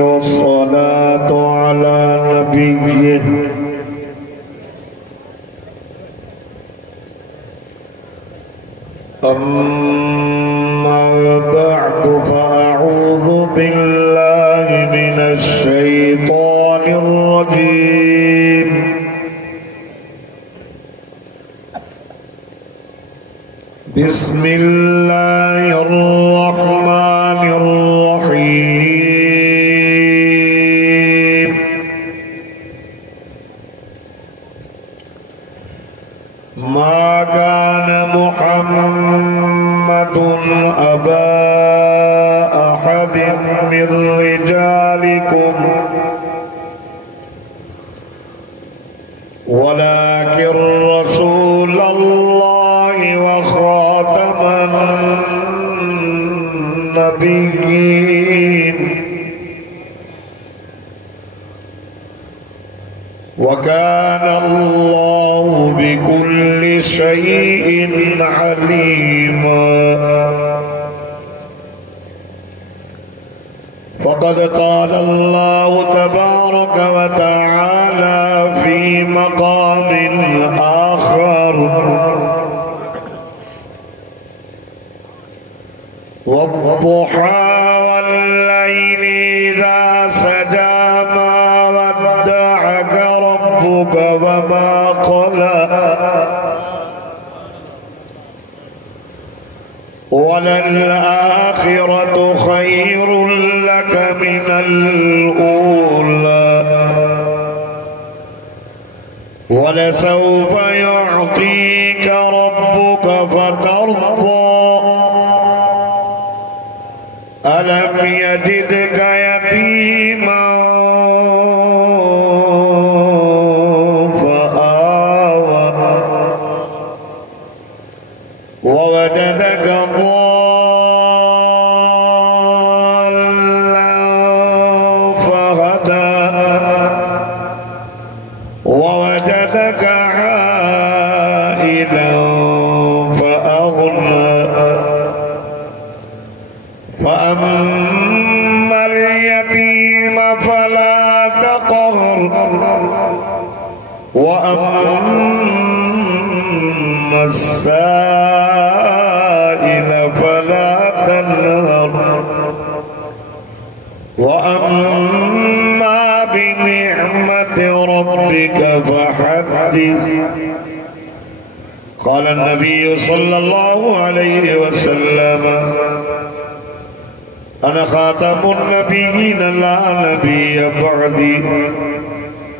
والصلاة على نبيه أما بعد فأعوذ بالله من الشيطان الرجيم بسم الله الرحمن الرحيم ما كان محمد أبا أحد من رجالكم ولكن رسول الله وخاتم النبيين وكان الله بكل شيء عليما فقد قال الله تبارك وتعالى في مقام آخر والضحى والليل إذا سجى ما ودعك ربك وما قلى وللآخرة خير لك من الأولى ولسوف يعطيك ربك فترضى ألم يجدك يتيما فآوى ووجدك ضالا فهدى ووجدك عائلا فأغنى فأما اليتيم فلا تقهر وأما السائل فلا تنهر وأما بنعمة ربك فحدث. قال النبي صلى الله عليه وسلم أنا خاتم النبيين لا نبي بعدي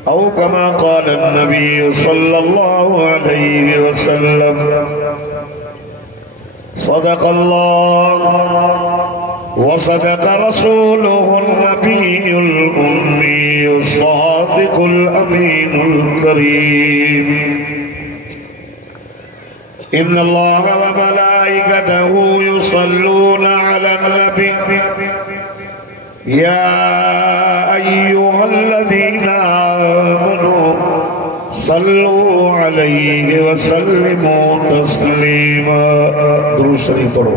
أو كما قال النبي صلى الله عليه وسلم صدق الله وصدق رسوله النبي الأمي الصادق الأمين الكريم إن الله وملائكته يصلون على النبي يا أيها الذين آمنوا صلوا عليه وسلموا تسليما. درود شریف پڑھو.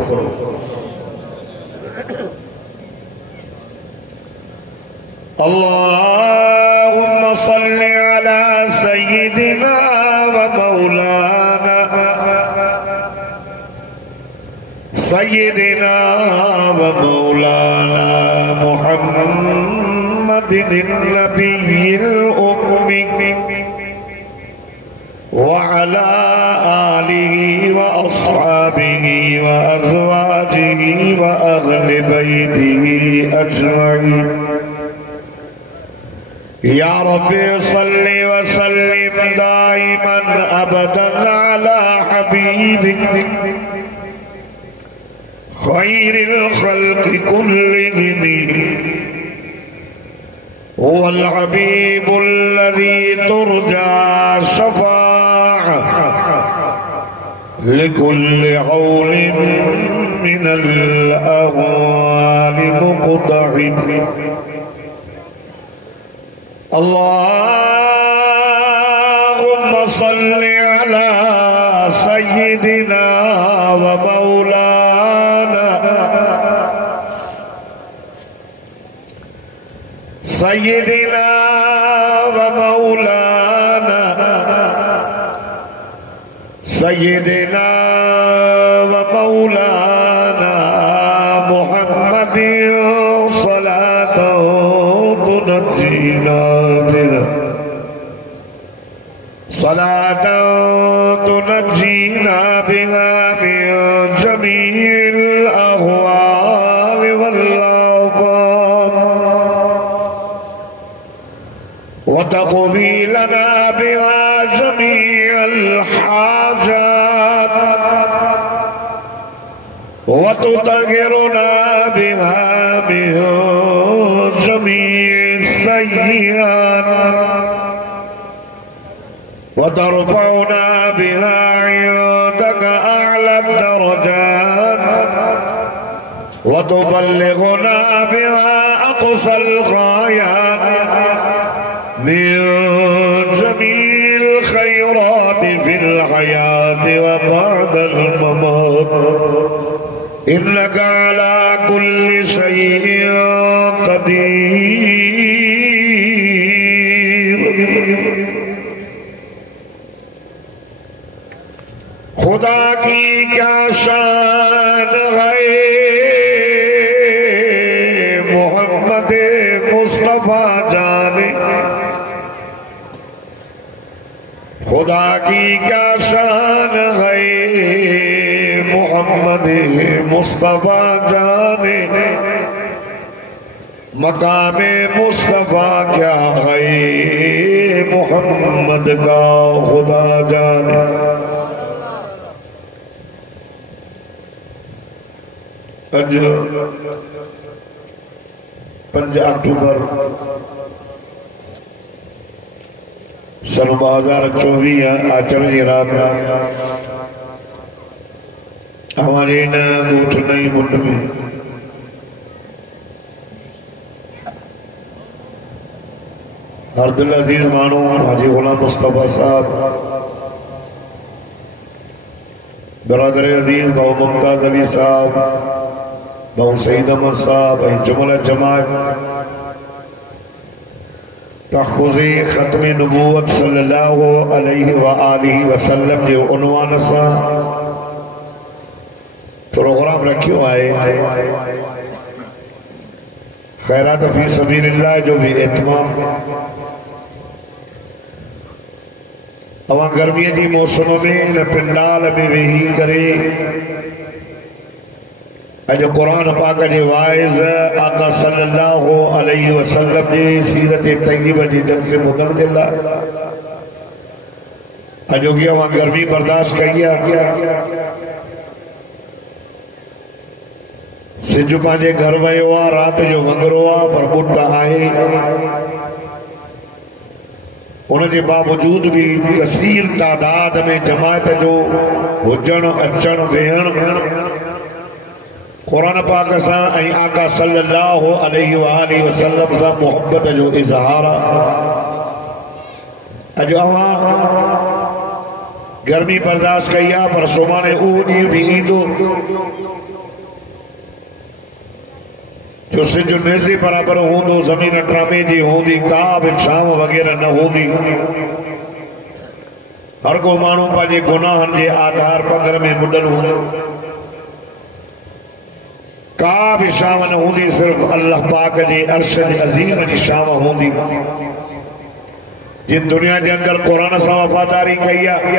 اللهم صل على سيدنا ومولانا محمد النبي الأمي وعلى آله وأصحابه وأزواجه وأهل بيته أجمعين. يا رب صل وسلم دائما أبدا على حبيبك خير الخلق كلهم هو الحبيب الذي ترجى شفاعة لكل حول من الأهوال مقتحم. اللهم صل على سيدنا ومولانا सय्यिदिना व मौलाना सय्यिदिना व मौलाना मुहम्मदिन सलातो तुनज्जीना बिहा सलातो तुनज्जीना बिहा मिन जमील अहवाल वल आफात वतक़दी लना बिहा जमीअल हाजात वतुतहिरुना बिहा मिन जमीइस सय्यिआत वतरफ़उना बिहा इंदक अअला दरजात वतुबल्लिगुना बिहा अक़सल गायात मिन जमील खैरात फिल हयात व बअदल ममात इन्नका अला कुल्लि शैइन क़दीर। खुदा की क्या शान है मोहम्मद मुस्तफा जाने, खुदा की क्या शान है मोहम्मद मुस्तफा जाने, मकामे मुस्तफा क्या है मोहम्मद का खुदा जाने। अज 5 अक्टूबर सन 2024 आचरण की रात हमारे न गोठ नई मुल्क में अब्दुल अजीज मानो हाजी गुलाम मुस्तफा साहब बरादर अजीज भाऊ मुमताज अली साहब भाऊ सईद अहमद साहब जुमला जमात तहफ़्फ़ुज़े ख़त्म नबूवत सल्लल्लाहु अलैहि व आलिहि वसल्लम जे उन्वान सां प्रोग्राम रखियो आहे। खैरात फी सबीलिल्लाह जो भी एहतमाम अवां गर्मीअ जी मौसम में इन पिंडाल में वेही करे अॼु क़ुरान पाक जे वाइज़ आका सल्लल्लाहु अलैहि वसल्लम जी सीरत तय्यबा जी दर्स ॿुधण जे लाइ अॼोकी अवां गर्मी बर्दाश्त कई आहे। सिज पंहिंजे घर वियो आहे, राति जो वंगरो आहे, पर बुट आहे। उनजे बावजूद भी कसीर तादाद में जमात जो हुजण अचण वेहण कुरान पाक सां ऐं आका सल्लल्लाहु अलैहि वसल्लम सां मोहब्बत जो इज़हार आहे। अॼु अवां गर्मी बर्दाश्त कई आहे, पर सुभाणे उहो ॾींहुं बि ईंदो जो सिज नेज़े बराबर हूंदो, ज़मीन ड्रामे जी हूंदी, का बि छांव वग़ैरह न हूंदी। हर को माण्हू पंहिंजे गुनाहनि जे आधार पधर में मुॾल हूंदो, का भी शाम न हूंदी, सिर्फ अल्लाह पाक जे अर्श अज़ीम जी शाम हूंदी। जिन दुनिया के अंदर कुरान सां वफ़ादारी कई आहे,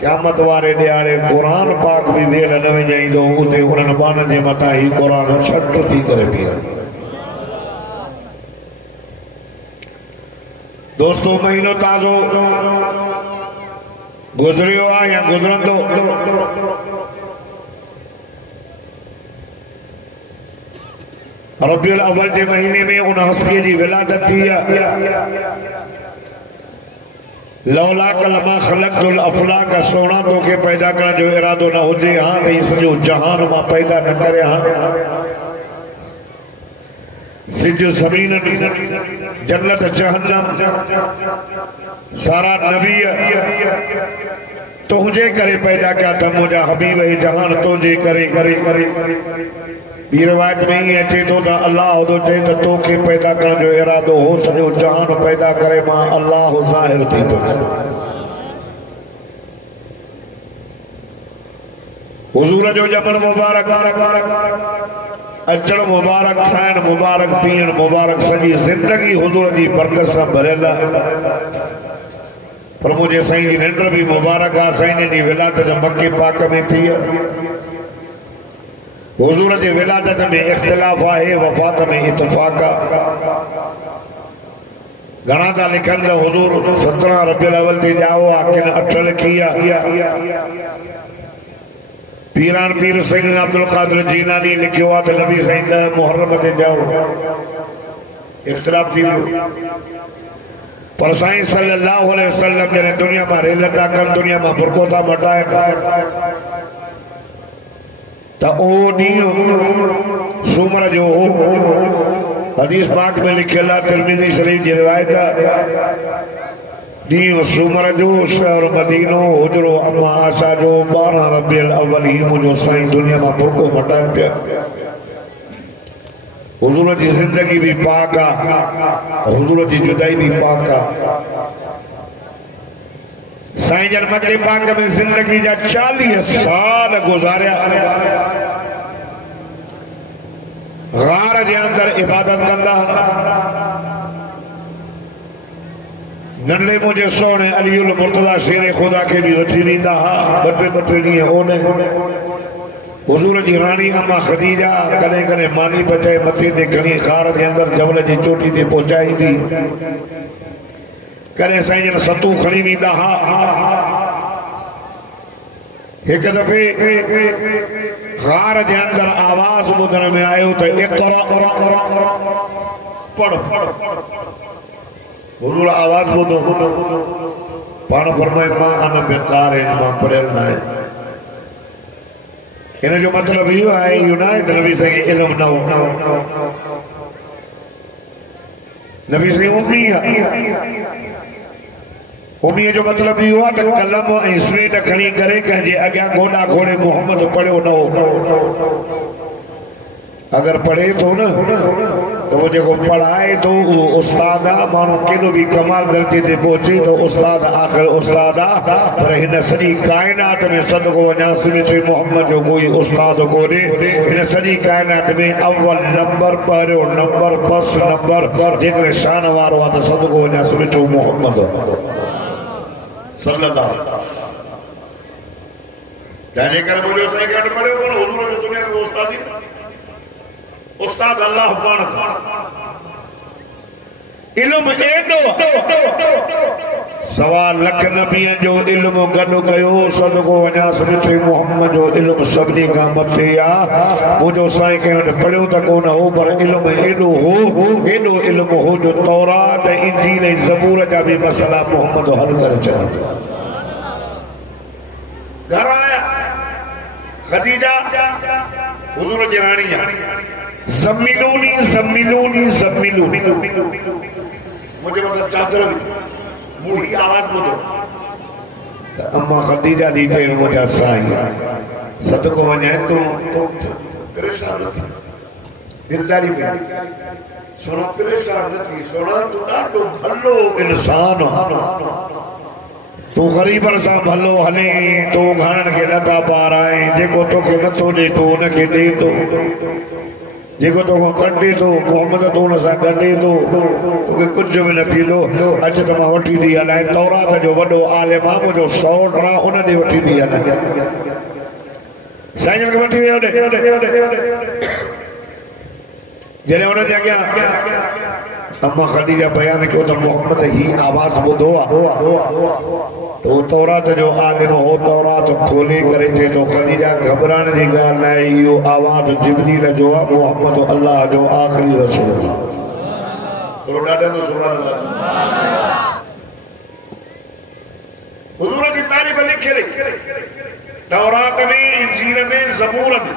क़यामत वारे ॾियारे कुरान पाक भी वेल न विञाईंदो, उते उन्हनि बाननि जे मथां ही कुरान छट थी करे बीहंदो। दोस्तों, महीनो ताज़ो गुज़रियो आहे या गुज़रंदो। रबियुल अव्वल के महीने में उन हस्ती की विलादत थी है। लौला कलमा खलक़तुल अफ़लाक, सोना तो के पैदा करने जो इरादो न हुजे, हाँ भई सॼो जहान मां पैदा न करे, हाँ सिज ज़मीन जन्नत जहन्नम सारा नबी तुझे करे पैदा किया था, मुझा हबीब ही जहान तुझे करे करे करे ॿी रिवायत में ही अचे थो त अल्लाह तो चए त तोखे पैदा करण जो इरादो हो सॼो जहान पैदा करे मां अल्लाह ज़ाहिर थी थो हुजूर जो ॼमण मुबारक अचण मुबारक खाइण मुबारक पीअण मुबारक सॼी ज़िंदगी हुजूर जी बरकत सां भरियल पर मुझे साईं जी निंड भी मुबारक आहे साईं जी विलादत मक्के पाक में थी हुजूर जी विलादत में इख्तिलाफ आहे वफ़ात में इत्तिफ़ाक़ घणा था लिखनि त हुजूर 17 रबीउल अव्वल ते ॼाओ आहे किन 8 लिखी आहे पीरान पीर सैयद अब्दुल कादिर जीलानी लिखियो आहे त नबी साईं 10 मुहर्रम ते ॼाओ इख्तिलाफ थी वियो पर साईं सल्लल्लाहु अलैहि वसल्लम जॾहिं दुनिया में रेल था कनि दुनिया में बुरको था मटाए तो ओ ॾींहुं सूमर जो हदीस पाक में लिखियल आहे तिरमिज़ी शरीफ जी रिवायत ॾींहुं सूमर जो शहर मदीनो हुजरो अम्मा आशा जो 12 रबीउल अव्वल ही मुंहिंजो साईं दुनिया में बुरको मटाए पिया हुजूर जी जिंदगी भी पाक आहे हुजूर जी जुदाई भी पाक आहे साईं जन मक्के पाक में जिंदगी जा 40 साल गुजारिया गार जे अंदर इबादत कंदा नंढे मुझे सोने अलीउल मुर्तज़ा शेर खुदा के भी वठी ॾींदा हा ॿ टे ॾींहं ओने हुजूर जी रानी अम्मा खदीजा कॾहिं कॾहिं मानी बचाए मथे ते खणी गार जे अंदर जबल जी चोटी ते पहुचाईंदी कॾहिं साईं जन सतू खणी वेंदा हा एक दफे गार जे अंदर आवाज ॿुधण में आयो त इक़रा पढ़ हुजूर आवाज ॿुधो पाण फरमाए मां अन बेकार मां पढ़ियल न आहे हिन जो मतलब इहो आहे इहो न आहे त नबी साईं खे इल्मु न हो नबी साईं उम्मी आहे उम्मीद जो मतलब इहो आहे त कलम ऐं स्लेट खणी करे कंहिंजे अॻियां गोॾा घोड़े मोहम्मद पढ़ियो न हो अगर पढ़े तो न तो वो जेको पढ़ाए तो वो उस्ताद आहे माण्हू केॾो बि कमाल दर्जे ते पहुचे तो उस्ताद आख़िर उस्ताद आहे पर हिन सॼी काइनात में सदको वञा सिमटे मोहम्मद जो कोई उस्ताद कोन्हे हिन सॼी काइनात में अव्वल नंबर पहिरियों नंबर फर्स्ट नंबर जेकॾहिं शान वारो आहे त सदको वञा सिमटो मोहम्मद सल्लल्लाहु तंहिंजे करे मुंहिंजो साईं घटि पढ़ियो कोन हुजूर जो दुनिया में उस्तादी उस्ताद अल्लाह पाण था इल्मु एॾो सवा लख नबियनि जो इल्मु गॾु कयो सदको वञासि मिठे मोहम्मद जो इल्मु सभिनी खां मथे आहे मुंहिंजो साईं कंहिं वटि पढ़ियो त कोन हो पर इल्मु एॾो हो एॾो इल्मु हो जो तौरात इंजील ऐं ज़बूर जा बि मसला मोहम्मद हल करे छॾिया घर आया खदीजा हुजूर जी राणी ज़म्मिलूनी ज़म्मिलूनी ज़म्मिलूनी मुझे मतलब चादर मुही आवाज ॿुधो अम्मा खदीजा दी थे मुझा साईं सदको वञे तू परेशान न थी दिलदारी में सोना परेशान न थी सोना तू ॾाढो भलो इंसान तू गरीबन सां भलो हले तू घणनि खे नथा पाराए जेको तोखे नथो ॾे तू उनखे ॾे थो जेको तोखे कढे थो मोहम्मद तू हुन सां गॾे थो तोखे कुझु बि न थींदो अच त मां वठी थी हलाए तौरात जो वॾो आलिम आहे मुंहिंजो सौट आहे उन ॾे वठी थी हलाए साईं जन खे वठी वियो जॾहिं हुनजे अॻियां अम्मा खदीजा बयान कयो त मोहम्मद ही आवाज़ ॿुधो आहे तो तौरात जो आलिम हो तौरात खोले करे थे तो खदीजा घबराने जी ॻाल्हि न आहे इहो आवाज़ जिब्रील जो आहे मोहम्मद अल्लाह जो आख़िरी रसूल आहे तो ॾाढो सुभान अल्लाह हुजूर जी तारीफ़ लिखे तौरात में इंजील में ज़बूर में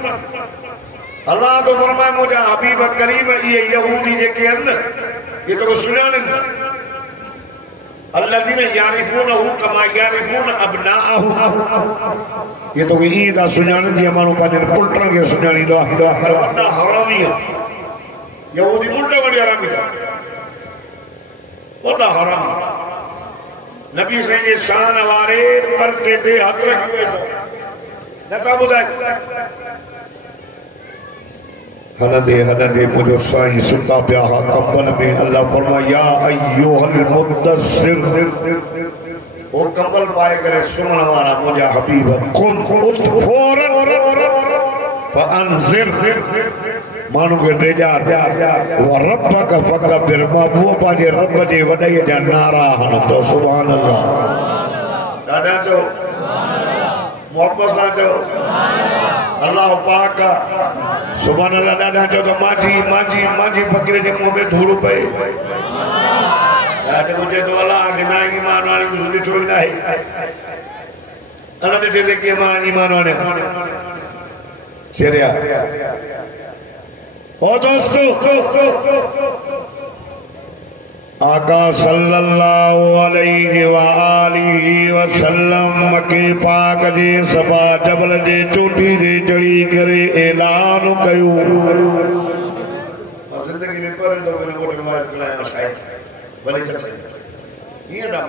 अल्लाह तो फरमाए मुंहिंजा हबीब करीम इहे यहूदी जेके आहिनि ये तो सुञाणनि الذين يعرفونه كما يعرفون ابناءهم یہ تو یہ دا سنان دی مانو پاجن پلٹن کے سنانی دا وڈا حرامی ہے یہودی منڈا وڈی حرامی دا وڈا حرام نبی سے یہ شان وارے پر کے دے ہاتھ رکھے نتا بدائے ہنندے مجھے سائیں ستا پیاہا کمبل میں اللہ فرما یا ایوہ المدثر اور کمبل پائے کرے سننا ہمارا مجھے حبیب قم اٹھ فوراً فانذر مانو کے دے جا وربک فکبر محبوبہ جے رب جے وڈائی جا نارا ہن تو سبحان اللہ دادا جو محبت سا جو اللہ پاک سبحان اللہ دادا جو تو ماجی فقیر جے منہ میں دھوڑ پئے دادا مجھے تو اللہ آگنا ایمان والی مجھے چھوڑی نہ ہے اللہ نے دے کہ ایمان والے شریعہ او دوستو آقا صلی اللہ علیہ وآلہ وسلم مکہ پاک جے سبا جبل جے چوٹی جے چڑی کرے اعلان کیو زندگی میں پڑھے تو میں وہ نماز کلایا شاید بھلے چل سکے یہ نہ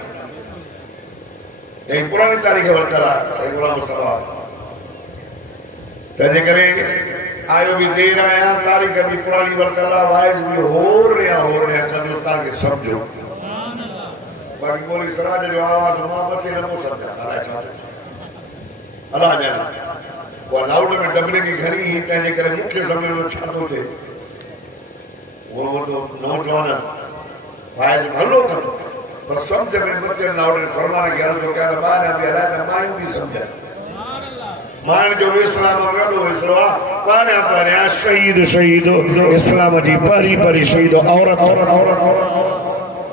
ایک پرانی تاریخ ورکرا صحیح غلام مصطفیٰ تجھے کرے آئیو بھی دیر آیا تاریخ بھی پرانی برکرہ وائز بھی ہو رہا کنجوستا کے سمجھو باقی کوئی سراج جو آواز محبت ہی نہ کو سمجھا اللہ جانا وہ لاؤڈ میں ڈبنے کی گھری ہی تیجے کرے مکھے سمجھے لوگ چھاتو تھے وہ نوجوانا وائز بھلو کرو پر سمجھ میں بچے لاؤڈ میں فرمانا گیا جو کہا بانا بھی اللہ ہے مائن بھی سمجھا مان جو اسلام وڈو اسلام پانے پانے شہید اسلام جی پری شہید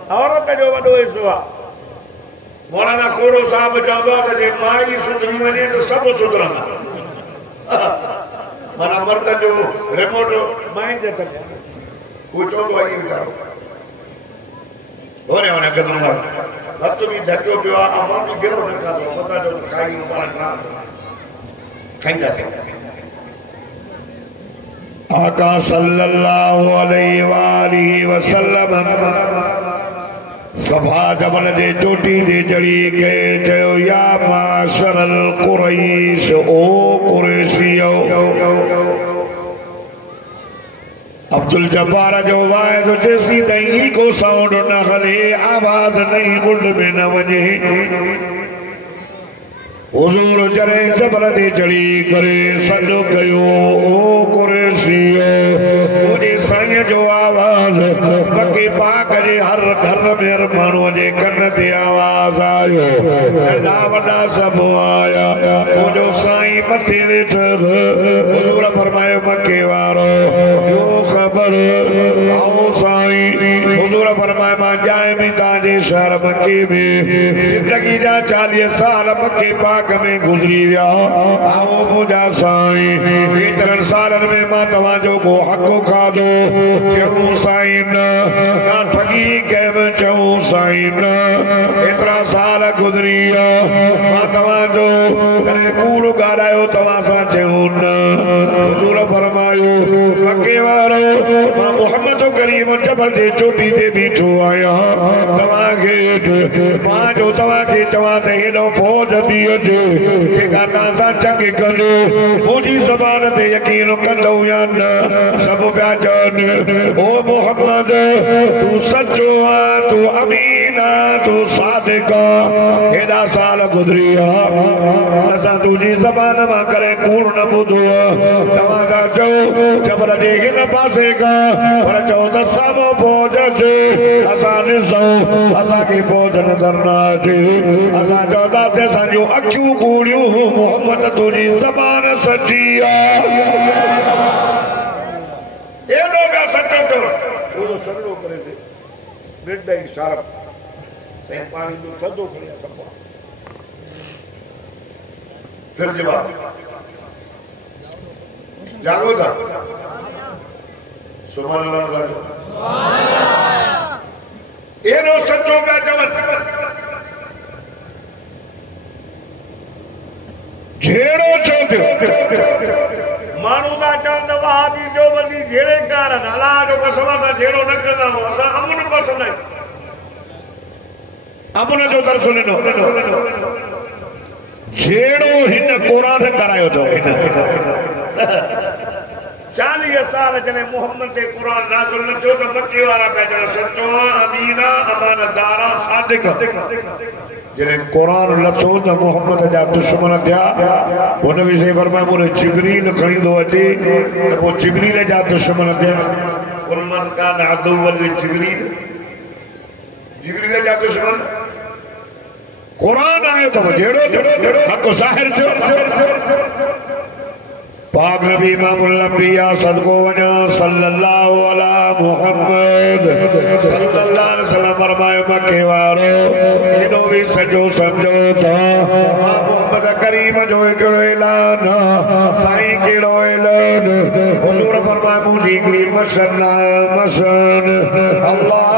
عورت جو وڈو اسلام مولانا کوڑو صاحب چاہتا تھا جی مائی سدھری ونے تو سب سدھرنا مانا مرد جو ریموٹ مائن جاتا وہ چوندو آئی کرو ہونے قدر ہتھ بھی ڈھکیو پیو عوام بھی گرو نہ کھا دو پتہ جو کھائی پانا کھائندہ سے آقا صلی اللہ علیہ وآلہ وسلم صفا جبل دے چوٹی دے جڑی کے چیو یا معاشر القریش او قریشیو عبدالجبار جو وائد جیسی دہی کو ساؤنڈ نہ خلے آواز نہیں مڈ میں نہ وجے حضور جرے جبل دے جڑی کرے سجو کیو او قریشیو مجھے سائیں جو آواز مکہ پاک جے ہر گھر میں ارمانو جے کن دے آواز آئیو نڈا وڈا سب آیا مجھو سائیں متھی ویٹ حضور فرمائے مکہ وارو جو خبر آؤ سائیں حضور فرمائے ماں جائے میں تاجے شہر مکہ میں زندگی جا 40 سال مکہ پاک میں گزری ویا آؤ مجھا سائیں ایترن سالن میں ماں توانجو کو حقو کھا دو چہوں سائیں نہ ٹھگی کہم چہوں سائیں نہ ایترا سال گزری ماں توانجو کرے پورو گارائیو تواسا چہوں نہ حضور فرمائیو مکہ وارو ماں محمد کریم جبل دے چوٹی دے بیٹھو آیا توانگے ماں جو توانگے چوان دے ہنو فوج دیت کہ کہتا سا چنگ کرو مجھے زبان تے یقین کندو یا نہ سب پیا چون او محمد تو سچو تو امینہ تو صادقہ ہیڈا سال گزریا اسا تجھی زبان ماں کرے کور نہ بدھو تمہارا جو جبر دے ہن پاسے کا پر جو دسام فوج تھے اسا نسو اسا کی فوج نظر نہ تھی اسا چودا سے سنجو اکیوں گوڑیوں محمد تجھی زبان سچیا یہ لوگ سچو کرو وہ سرڑو کرے تھے مڈ ڈے شارپ سین پانی جو تھدو کھڑیا سب پھر جواب جاگو تھا سبحان اللہ یہ لوگ سچوں کا جبر झेड़ो छो थियो माण्हू था चवनि त वहाबी देवबंदी जहिड़े कार अलाह जो कसम सां जहिड़ो न कंदा आहियूं असां अमुन पसंदि आहियूं अमुन जो दर्स ॾिनो झेड़ो हिन क़ुर करायो अथव 40 साल जॾहिं मुहम्मद ते क़ुर नाज़िल न थियो त मके वारा पिया चवनि सचो अमीना अमानतदार सादिक जॾहिं क़ुर लथो त मुहम्मद जा दुश्मन थिया हुन विषय फरमायो मुंहिंजो जिबरील खणींदो अचे त पोइ जिबरील जा दुश्मन थिया उन्मन कान अदुवल जिबरील जा दुश्मन क़ुर आयो अथव जहिड़ो हक़ ज़ाहिर थियो पाक नबी इमामुल अंबिया सदको वञा सल्लल्लाहु अला मुहम्मद सल्लल्लाहु अलैहि वसल्लम फरमायो मके वारो एॾो बि सॼो सम्झो था मुहम्मद करीम जो हिकिड़ो ऐलान साईं कहिड़ो ऐलान हुज़ूर फरमायो मुंहिंजी हिकिड़ी मशन अल्लाह अल्लाह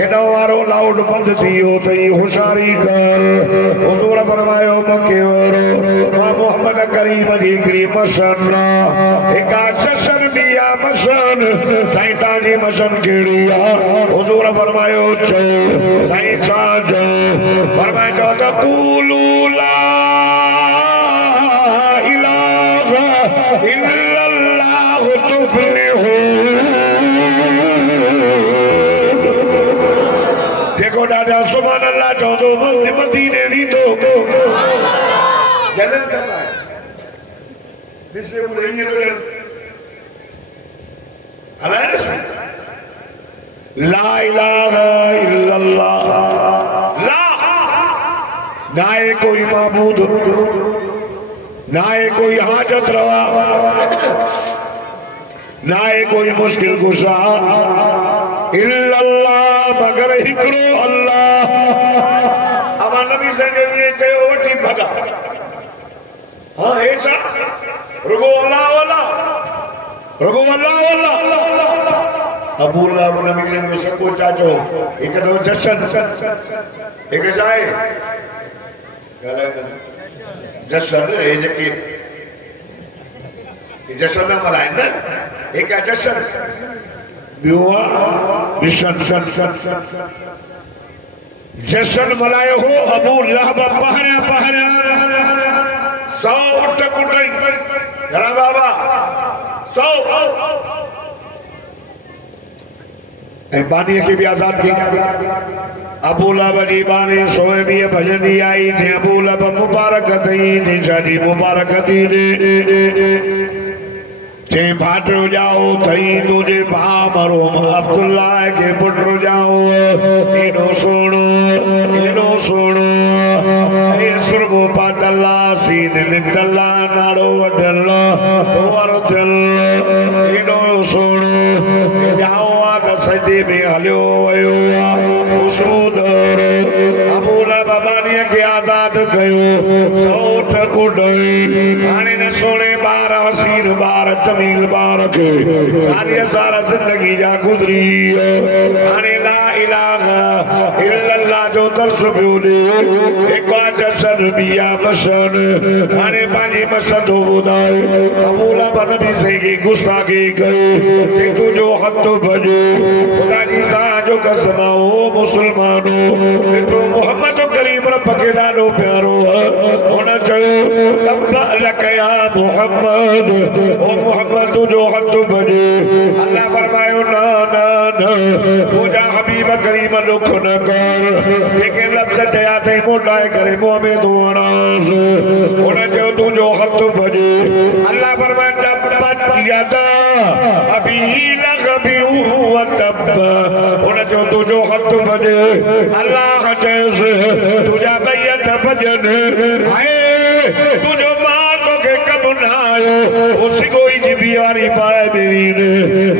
एॾो वारो लाउड बंदि थी वियो अथई होशियारी कर हुज़ूर फरमायो मके वारो मुहम्मद करीम जी मशन एक जशन दिया मशन साईं ताजी मशन केड़ी हुजूर फरमायो चो साईं छा जो फरमायो त कूलू ला इलाहा इल्लल्लाह तुफलिहू देखो दादा सुभान अल्लाह चवंदो मदीने ॾींदो जन्नत कंदा ला इलाहा इल्लल्लाह ला ना है कोई माबूद ना है कोई हाजत रवा ना है कोई मुश्किल कुशा इल्लल्लाह मगर हिकिड़ो अल्लाह अमा नबी संगे चयो वठी भगा हाँ हे छा रुगो अल्लाह वाला अबू लाभ नबी में सको चाचो एक तो जशन एक जाए जशन ये जेके जशन न मल्हाइनि न एक जशन ॿियो मिशन जशन मल्हायो हो अबू लाभ पहिरियां 100 उठ कुटई घणा बाबा 100 ऐं बानीअ खे बि आज़ाद कई अबू लहब जी बानी 120 भॼंदी आई जे अबू लहब मुबारक अथई जे शादी मुबारक थी जे भाटो जाओ थई तुझे भा मरो अब्दुल्ला के पुट जाओ एडो सोणो ए सुरगो पातल्ला सीन निकल्ला नाड़ो वडल्ला तोवारो दिल एडो सोणो जाओ आ सजदे में हलियो वयो खुशूदर अबू लहब बानीअ खे आज़ाद कयो 100 कुडई हाणे न सोणे बार हसीन बार जमील बार के 40 साल जिंदगी जा गुजरी हाणे ला इलाहा इल्लल्लाह जो दर्स पियो ॾे एक जशन दिया मशन हाणे पंहिंजी मसद ॿुधाए अबू लहब नबी से की गुस्ताखी कयो जे तुंहिंजो हथ भॼे ख़ुदा जी सां जो कसम ओ मुसलमानो तो मोहम्मद करीम रब के ॾाढो प्यारो हुन चयो तब लकया मोहम्मद ओ मोहम्मद तुझो हथ भॼे अल्लाह फरमायो न न न तुझा हबीब करीम दुख न कर लेकिन लफ्ज़ चया अथई मोटाए करे मुंहं में तूं हणांस हुन चयो तुंहिंजो हथ भॼे अल्लाह फरमायो तब्बत यदा अबी लग़बी हुआ तब हुन चयो तुंहिंजो हथ भॼे अल्लाह चयसि तुझा बैत भॼनि हाय तुंहिंजो मां तोखे कमु न आयो उसी कोई जी बीवारी पाए ॾिनी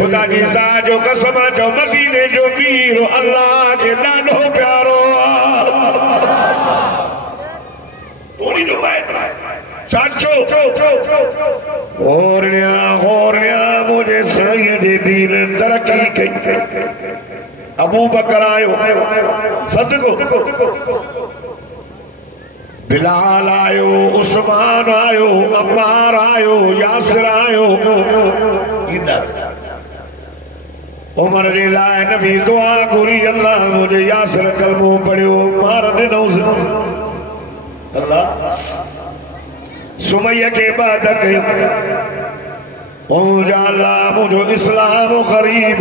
ख़ुदा जी ज़ात जो कसम जो मदीने जो वीर अल्लाह खे ॾाढो प्यारो आहे जो चाचो होरनिया मुझे साईं जे दीन तरक्की कई अबू बकर आयो सदको बिलाल आयो, उस्मान आयो, अम्मार आयो, यासिर आयो। उमर जे लाइ नबी दुआ घुरी, अल्लाह मुझे यासिर कलमो पढ़ियो, मार ॾिनो अल्लाह। सुमैया के बाद कयो, ओ अल्लाह मुझो इस्लाम गरीब,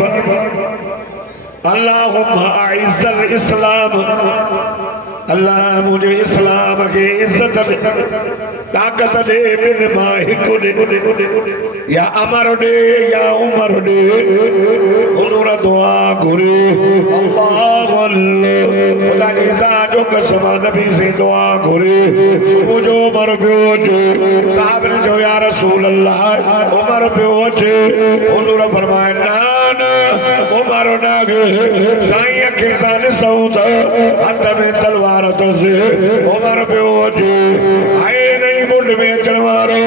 अल्लाहुम्मा अइज़्ज़ल इस्लाम, अल्लाह मुझे इस्लाम के इज्जत ताकत दे, बिन मां हिकु दे, या अमर दे या उमर दे। हुजूर दुआ घुरी, अल्लाह खुदा जी ज़ात जो कसम, नबी से दुआ घुरी। सुबुह जो उमर पियो अचे, साहब ने चयो या रसूल अल्लाह उमर पियो अचे। हुजूर फरमाए न उमर न साईं किरदार ॾिसूं त हथ में तलवार अथसि। उमर पियो अचे, आहे नहीं मुंड में अचण वारो,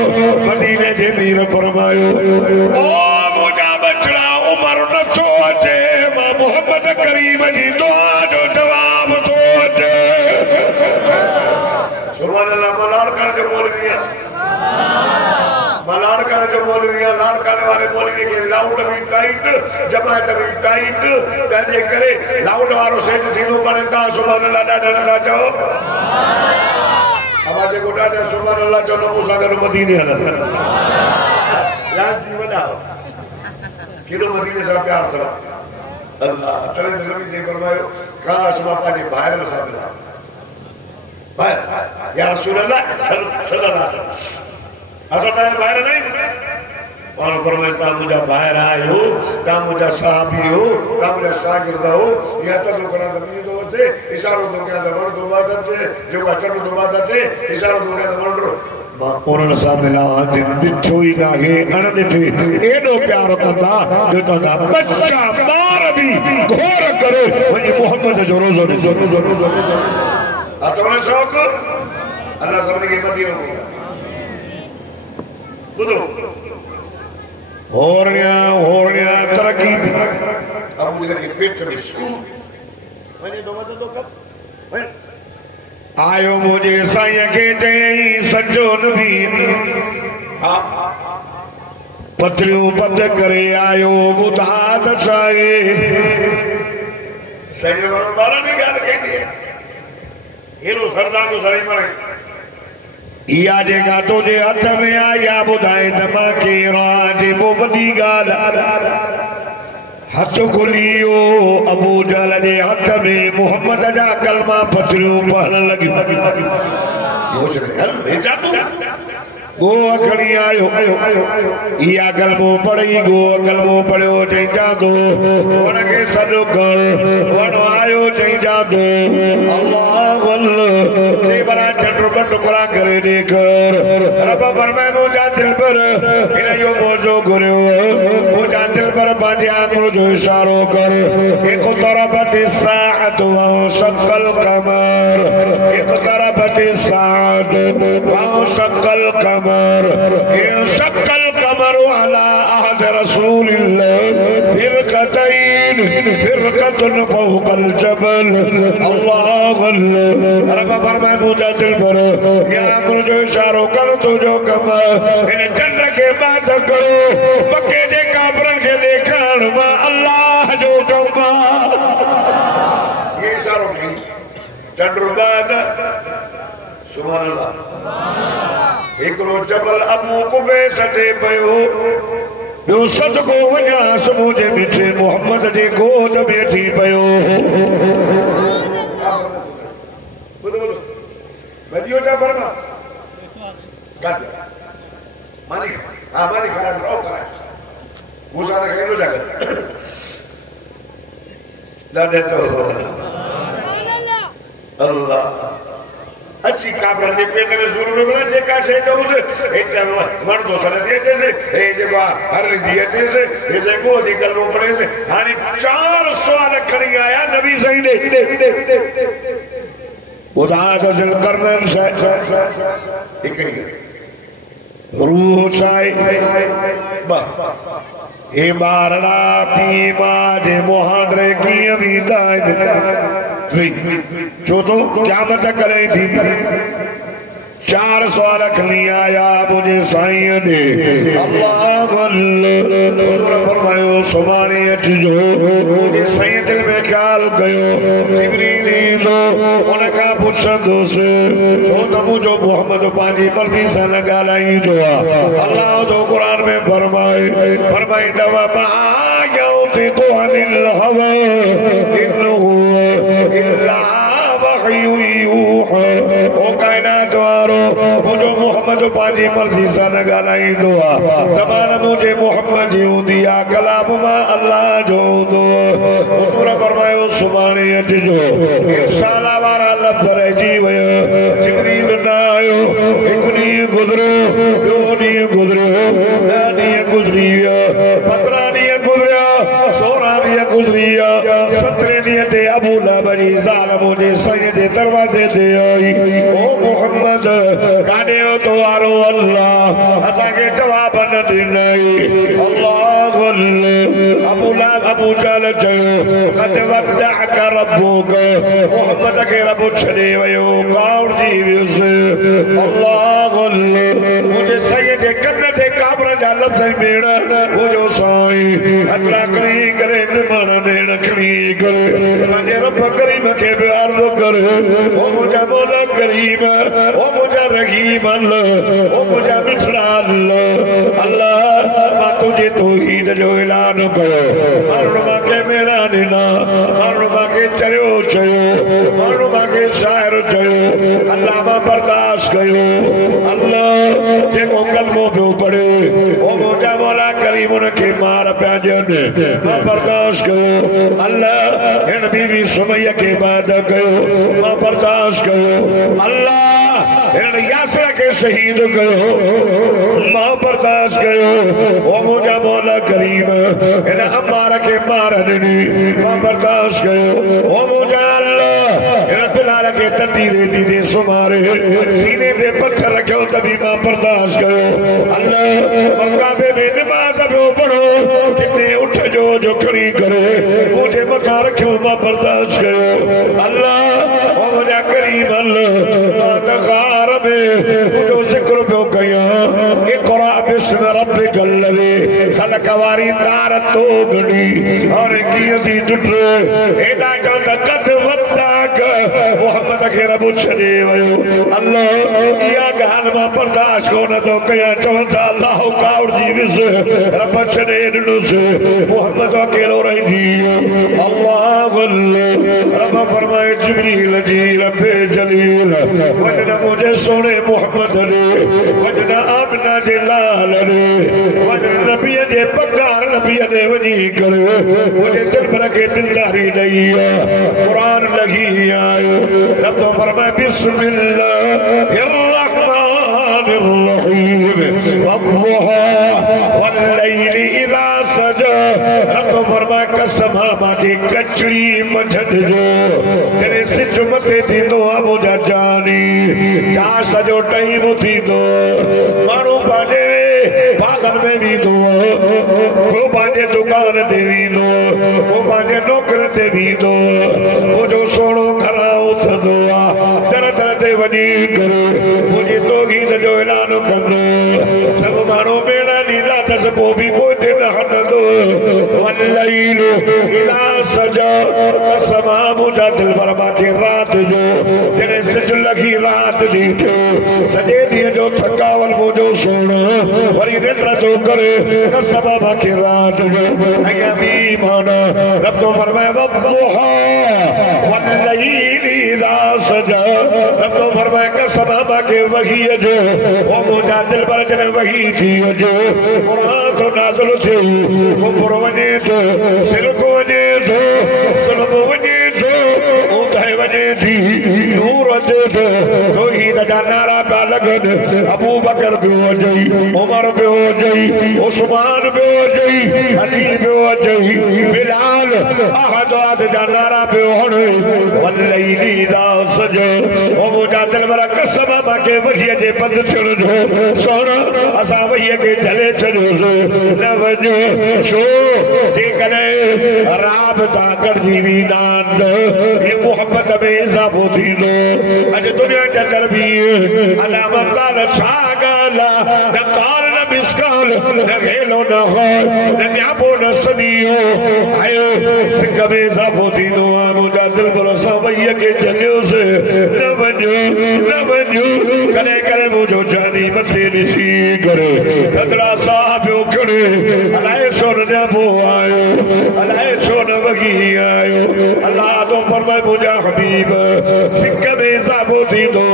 मदीने जे मीर फरमायो, ओ मुंहिंजा बचड़ा उमर नथो अचे, मां मोहम्मद करीम जी दुआ जो जवाब थो अचे। सुभान अल्लाह। मलाड़ करण जो मौलवी आहे, मलाड़ करण जो मौलवी आहे। लाड़ करण वारे मौलवी खे लाउड बि टाइट, जमायत बि टाइट, तंहिंजे करे लाउड वारो सेट थींदो पड़े था। सुभान अल्लाह ॾाढा नथा चओ, अब जेको ॾाढा सुभान अल्लाह चओ, मूं सां गॾु मदीने हलंदा। लालची वॾा केॾो मदीने सां प्यार अथव। अल्लाह तॾहिं त नबी से फरमायो, काश मां पंहिंजे भाइरनि सां मिलां। भाइर या रसूल अल्लाह सल्लल्लाहु अलैहि वसल्लम, असां तव्हांजा भाइर न आहियूं। पाण फरमाए, तव्हां मुंहिंजा भाइर आहियो, तव्हां मुंहिंजा साहबी हो, तव्हां मुंहिंजा शागिर्द हो। या त तो करा त ॿियो थो वसे, इशारो थो कयां त वण थो इबादत ते, जेको अचण थो इबादत ते, इशारो थो कयां त वणो। मां उन्हनि सां मिलां, ॾिठो ई नाहे, अणॾिठे एॾो प्यार कंदा जो तव्हांजा बच्चा ॿार बि घोर करे वञी मोहम्मद जो रोज़ो ॾिसो। अथव न शौक़ु? अल्लाह सभिनी खे मदीनो ॿुधो। होरनिया तरक़ी अबू जहल के पेट में सूर वने तो मदद कब आयो मुझे साईं के चई सजो नबी पत्रियों बंद करे आयो बुधा त चाहे सही वारो बारा ने गाल कही दी हेरो सरदार को सही माने इया जेका तुझे हथ में आया बुधाए त मां केरो जे वो वडी गाल हथ खुलियो अबू जहल जे हथ में मोहम्मद जा कलमा पत्रियों पढ़न लगी गो खड़ी आयो इया कलमो पढ़ी गो कलमो पढ़ियो चई जादो वण खे सॾु कर वण आयो चई जादो अल्लाह चई बरा चंड ॿ टुकड़ा करे ॾेकर रब फरमाए मुंहिंजा दिल पर हिन जो मौज़ो घुरियो मुंहिंजा दिल पर पंहिंजे आंगुर जो इशारो कर हिकु तरफ़ साअत शक्ल कमर हिकु तरफ़ साअत शक्ल कमर शक्ल कमर वाला अहद रसूलिल्लाह फिरकतैन फिरकतुन फौकल जबल अल्लाह अल्लाह रब फरमाए मुझे दिल पर या आंगुर जो इशारो कर तुझो कम इन चंड के बात करो मक्के जे काफरन के देखण मां अल्लाह जो कम ये इशारो नहीं चंड बाद सुभान अल्लाह हिकड़ो जबल अबू कुबैस ते पयो ॿियो सदको वञास मुंहिंजे मिठे मोहम्मद जे गोद में थी पयो वधियो जा फरमा मालिक हा मालिक खा रहो कराए मूसा ने कहिड़ो जागर ॾाढे तो अल्लाह अच्छी काबर ने पेट में सूर निकला जेका शे दोस एक मन तो सर दिए जैसे ए जेबा हर दिए जैसे जैसे को निकल रो पड़े से हानी चार सवाल खड़ी आया नबी सही ने खुदा का दिल करन से एक ही रूह चाहे बा ए बारड़ा पी मां जे मोहांडरे की अमीदा जो तो क़यामत करे थी चार सवाल खणी आया मुझे साईं ने अल्लाह फरमायो सुभाणे अचजो मुझे साईं दिल में ख्याल कयो जिब्रील ईंदो उन खां पुछंदुसि छो त मुंहिंजो मोहम्मद पंहिंजी मर्ज़ी सां न ॻाल्हाईंदो आहे अल्लाह तो क़ुरान में फरमाईंदो मा यंतिक़ु अनिल हवा इन्नहु इल्ला वहयु यूहा ओ कायनात वारो मुझो मोहम्मद पांजी मर्जी सां न ॻाल्हाईंदो आहे ज़बान मुझे मोहम्मद जी हूंदी आहे कलाम मां अल्लाह जो हूंदो हुज़ूर फरमायो सुभाणे अचजो इंशाअल्लाह वारा लफ़्ज़ रहिजी विया जिब्रील न आयो हिकु ॾींहुं गुज़रियो ॿियो ॾींहुं गुज़रियो 10 ॾींहं गुज़री विया 15 ॾींहं गुज़रिया 16 ॾींहं गुज़री विया 17 ॾींहं ते अबू लहब जी ज़ाल मुंहिंजे साईं जे दरवाज़े ते आई ओ मोहम्मद काॾे तो वारो अल्लाह असांखे जवाब न ॾिनई अल्लाह अबू जहल चयो क़द वद्दअक रब्बुक मोहम्मद खे रब छॾे वियो कावड़जी वियुसि अल्लाह मुंहिंजे साईं जे कन ते काबर जा लफ़्ज़ भेण मुंहिंजो साईं अतरा खणी करे निमण भेण खणी करे पंहिंजे रब करीम खे बि अर्ज़ करे ओ मुंहिंजा मौला करीम ओ मुंहिंजा रहीम ओ मुंहिंजा मिठड़ा अल्लाह मां तुंहिंजे तौहीद जो ऐलान कयो माण्हू मूंखे मेरा ॾिना माण्हू मूंखे चरियो चयो माण्हू मूंखे शाइर चयो अल्लाह मां बर्दाश्त कयो अल्लाह जेको कलमो पियो पढ़े ओ मुंहिंजा मौला करीम उनखे मार पिया ॾियनि मां बर्दाश्त कयो अल्लाह हिन बीवी सुमैया खे बाद कयो मां बर्दाश्त कयो अल्लाह हिन यासर खे शहीद कयो मां बर्दाश्त कयो ओ मुंहिंजा मौला करीम हिन अम्मार खे मार ॾिनी मां बर्दाश्त कयो ओ मुंहिंजा अल्लाह हिन बिलाल खे तती रेती ते सुम्हारे सीने ते पत्थर रखियो त बि मां बर्दाश्त कयो अल्लाह मकाबे में नमाज़ पियो पढ़ो किथे उठ जो खणी करे मुंहिंजे मथां रखियो मां बर्दाश्त कयो अल्लाह ओ मुंहिंजा करीम अल्लाह मां त ग़ार में मुंहिंजो ज़िक्र पियो कयां इक़रा बिस्म रब्बिकल लज़ी ख़लक़ वारी तार तो घड़ी हाणे कीअं थी टुटे हेॾा चओ त कद वद्दअक मोहम्मद खे रब छॾे वियो अल्लाह इहा ॻाल्हि मां बर्दाश्त कोन थो कयां चवनि था अल्लाह कावड़जी वियुसि रब छॾे ॾिनुसि मोहम्मद अकेलो रहिजी अल्लाह रब फरमाए जिब्रील जी रब्बे जलील वजन मुझे सोने मोहम्मद रे वजन आमना जे लाल रे वजन नबी जे पगार नबी ने वजी करे मुझे दिल पर के दिलदारी ॾई कुरान लगी आयो रब फरमाए बिस्मिल्लाहिर रहमानिर रहीम वद्दुहा वल्लैलि इज़ा सजा रब फरमाए कसम मांखे कचड़ी मझंद जो जॾहिं सिज मथे थींदो आहे मुंहिंजा जानी जा सॼो टाइम थींदो माण्हू पंहिंजे बागन में वेंदो को पंहिंजे दुकान ते वेंदो को पंहिंजे नौकर ते वेंदो मुंहिंजो सोणो खरा उथंदो आहे दर दर ते वञी करे मुंहिंजी तौहीद जो ऐलान कंदो सभु माण्हू बेड़ा ॾींदा अथसि पोइ बि पोइ न हटंदो वल्लैल इज़ा सजा कसम मुंहिंजा दिलबर मांखे राति जो जॾहिं सिज लॻी राति ॾींहुं थियो सॼे ॾींहं जो थकावल मुंहिंजो सोणो वरी निंड थो करे कसम मांखे राति जो अॻियां बि माना रब फरमाए वद्दुहा वल्लैलि इज़ा सजा रब फरमाए कसम मांखे वहीअ जो ओ मुंहिंजा दिलबर जॾहिं वही थी वञे क़ुरान तो नाज़िल थियो कुफर वञे थो शिरक वञे थो ज़ुल्म वञे थो उठाए वञे थी नूर अचे थो तौहीद जा नारा पिया लॻनि अबू बकर पियो अचई उमर पियो अचई उस्मान पियो अचई अली पियो अचई बिलाल अहद जा नारा पियो हणे वल्लैलि इज़ा सजा ओ मुंहिंजा दिलबर कसम मांखे वहीअ जे बंदि थियण जो सोण असां वहीअ खे झले छॾियोसीं न वञो छो जेकॾहिं रात राबता कर जीवी दान ये मोहब्बत में इजाफो थी दो अज दुनिया के तरबीर अलामत काल छागला न काल न बिस्काल न खेलो न हो न न्यापो न सनियो आयो सिंह में इजाफो थी दो मुझा दिल भरोसा भैया के चलियो से न बजो करे करे मुझो जानी मथे निसी करे कदरा साहब करे अलाए सोन ने वो आयो अलाए सोन वगी आयो अल्लाह तो फरमाए मुझा हबीब सिक्क में साबो थी दो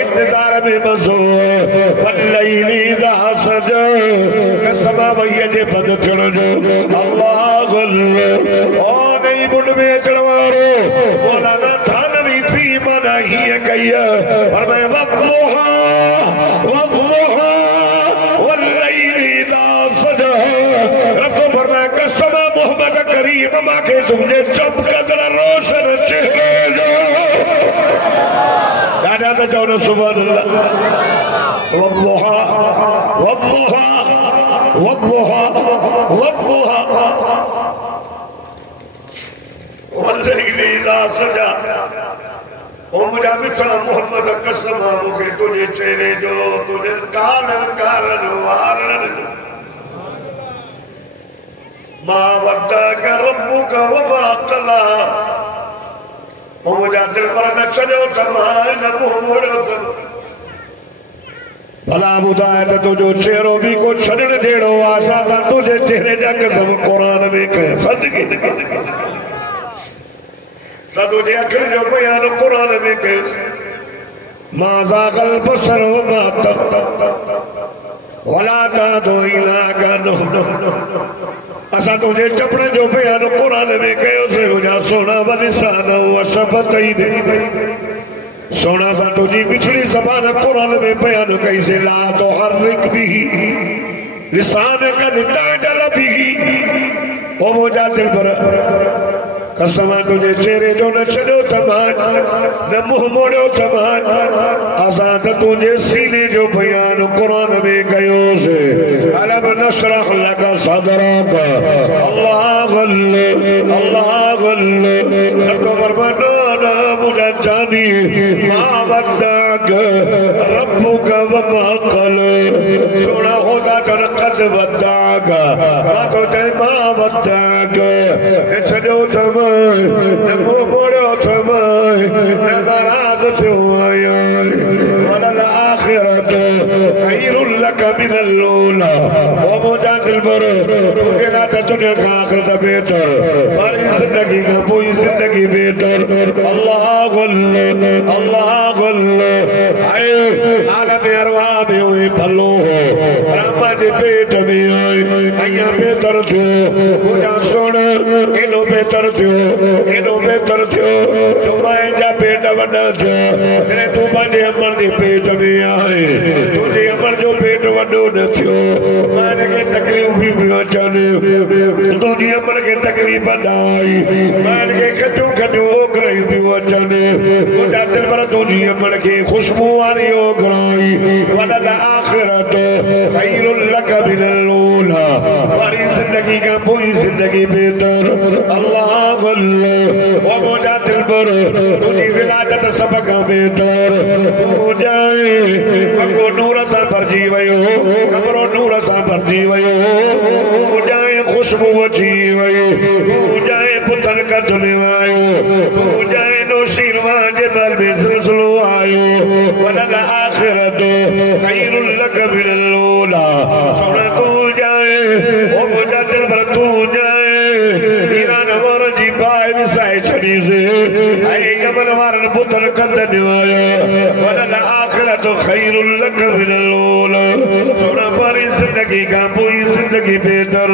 इंतजार में मज़ो वल्लैली दा सजा कसमा भैया जे बद थियण जो अल्लाह गल्ले ओ नहीं बुंड में अचण वारो मौलाना थानवी पी माना हीअ कई फरमाए वल्लोहा मोहम्मद करीम माके तुझे चमकदड़ रोशन चेहरे जो दादा तो चौनो सुभान अल्लाह वल्लोहा वल्लोहा वल्लोहा वल्लोहा वल्लैली इज़ा सजा ओ मुझा मिठड़ा मोहम्मद कसम मुखे तुझे चेहरे जो तुझे कालन वारन जो मां वद्दाक रब्बुक वमा तला मुझा दिल पर न छॾियो त मां न मुंहुं मोड़ियो त भला ॿुधाए त तुंहिंजो चेहरो बि को छॾण जहिड़ो आहे असां तुंहिंजे चेहरे जा कसम क़ुरान में कयो सदके तुंहिंजे अखियुनि जो बयान क़ुरान में कयोसीं मां ज़ाग़ल बसर वमा तग़्वा वला तादो इला गनो असा तुझे चपड़े जो बयान कुरान में कयो से मुझा सोना बनिसान सोना सा तुझी पिछड़ी जबान कुरान में बयान कई से ला तो हर रिक भी लिसान का निताजल भी ओ मुझा दिल पर कसम तुझे चेहरे जो न छॾियो तमान न मुंहुं मोड़ियो तमान असां त तुंहिंजे सीने जो बयान क़ुरान में कयोसीं अलम नशरह लक सदरक अल्लाह गल्ले रब्बो फरमाना मुझा जानी मां वद्दाक रब्बुक वमा क़ल सोना होदा जन कद वद्दाक मां तो ते मां वद्दाक छॾियो तमान न मोड़ियो थमाए न नाराज़ थियो आहियां वलल आखिरत खैरुल लक मिनल ऊला ओ मुंहिंजा दिलबर तुंहिंजे लाइ त दुनिया खां आख़िरत बेहतर वरी ज़िंदगी खां पोइ ज़िंदगी बेहतर अल्लाह गल्ले आए आलम अरवाह में हुई भलो हो ब्रह्मा जे पेट में आए अञा बेहतर थियो मुंहिंजा सोण एॾो बेहतर थियो एॾो बेहतर थियो जो माए जा पेट वॾा थियो जॾहिं तूं पंहिंजे अमर जे पेट में आहे तुंहिंजे अमर जो पेट वॾो न थियो मान खे तकलीफ़ूं बि अचनि तुंहिंजी अमर खे तकलीफ़ न आई मान खे खटियूं खटियूं ओघरायूं बि अचनि मुंहिंजा दिल पर तुंहिंजी अमर खे ख़ुशबू वारी ओघराई वलल आखिरत खैरुल लक मिनल ऊला वारी ज़िंदगी खां पोइ ज़िंदगी बेहतर अल्लाह गल्ले ओ मुझा दिल पर तुझी विलादत सब खां बेहतर तू जाए कमरो नूर सां भरजी वियो कमरो नूर सां भरजी वियो तू जाए खुशबू अची वई तू जाए पुतन कदुन आयो तू जाए नौशीरवा जे दर में सिलसिलो आयो वलल आखिरत खैरुल लक मिनल ऊला सोना तू जाए ओ मुझा दिल पर तू जाए ईरान वार जी बाय विसाए छड़ी से आई कमल वारन पुतन कंदन आया वलल आखिरत खैरुल लक मिनल ऊला सोना पर जिंदगी का पूरी जिंदगी बेहतर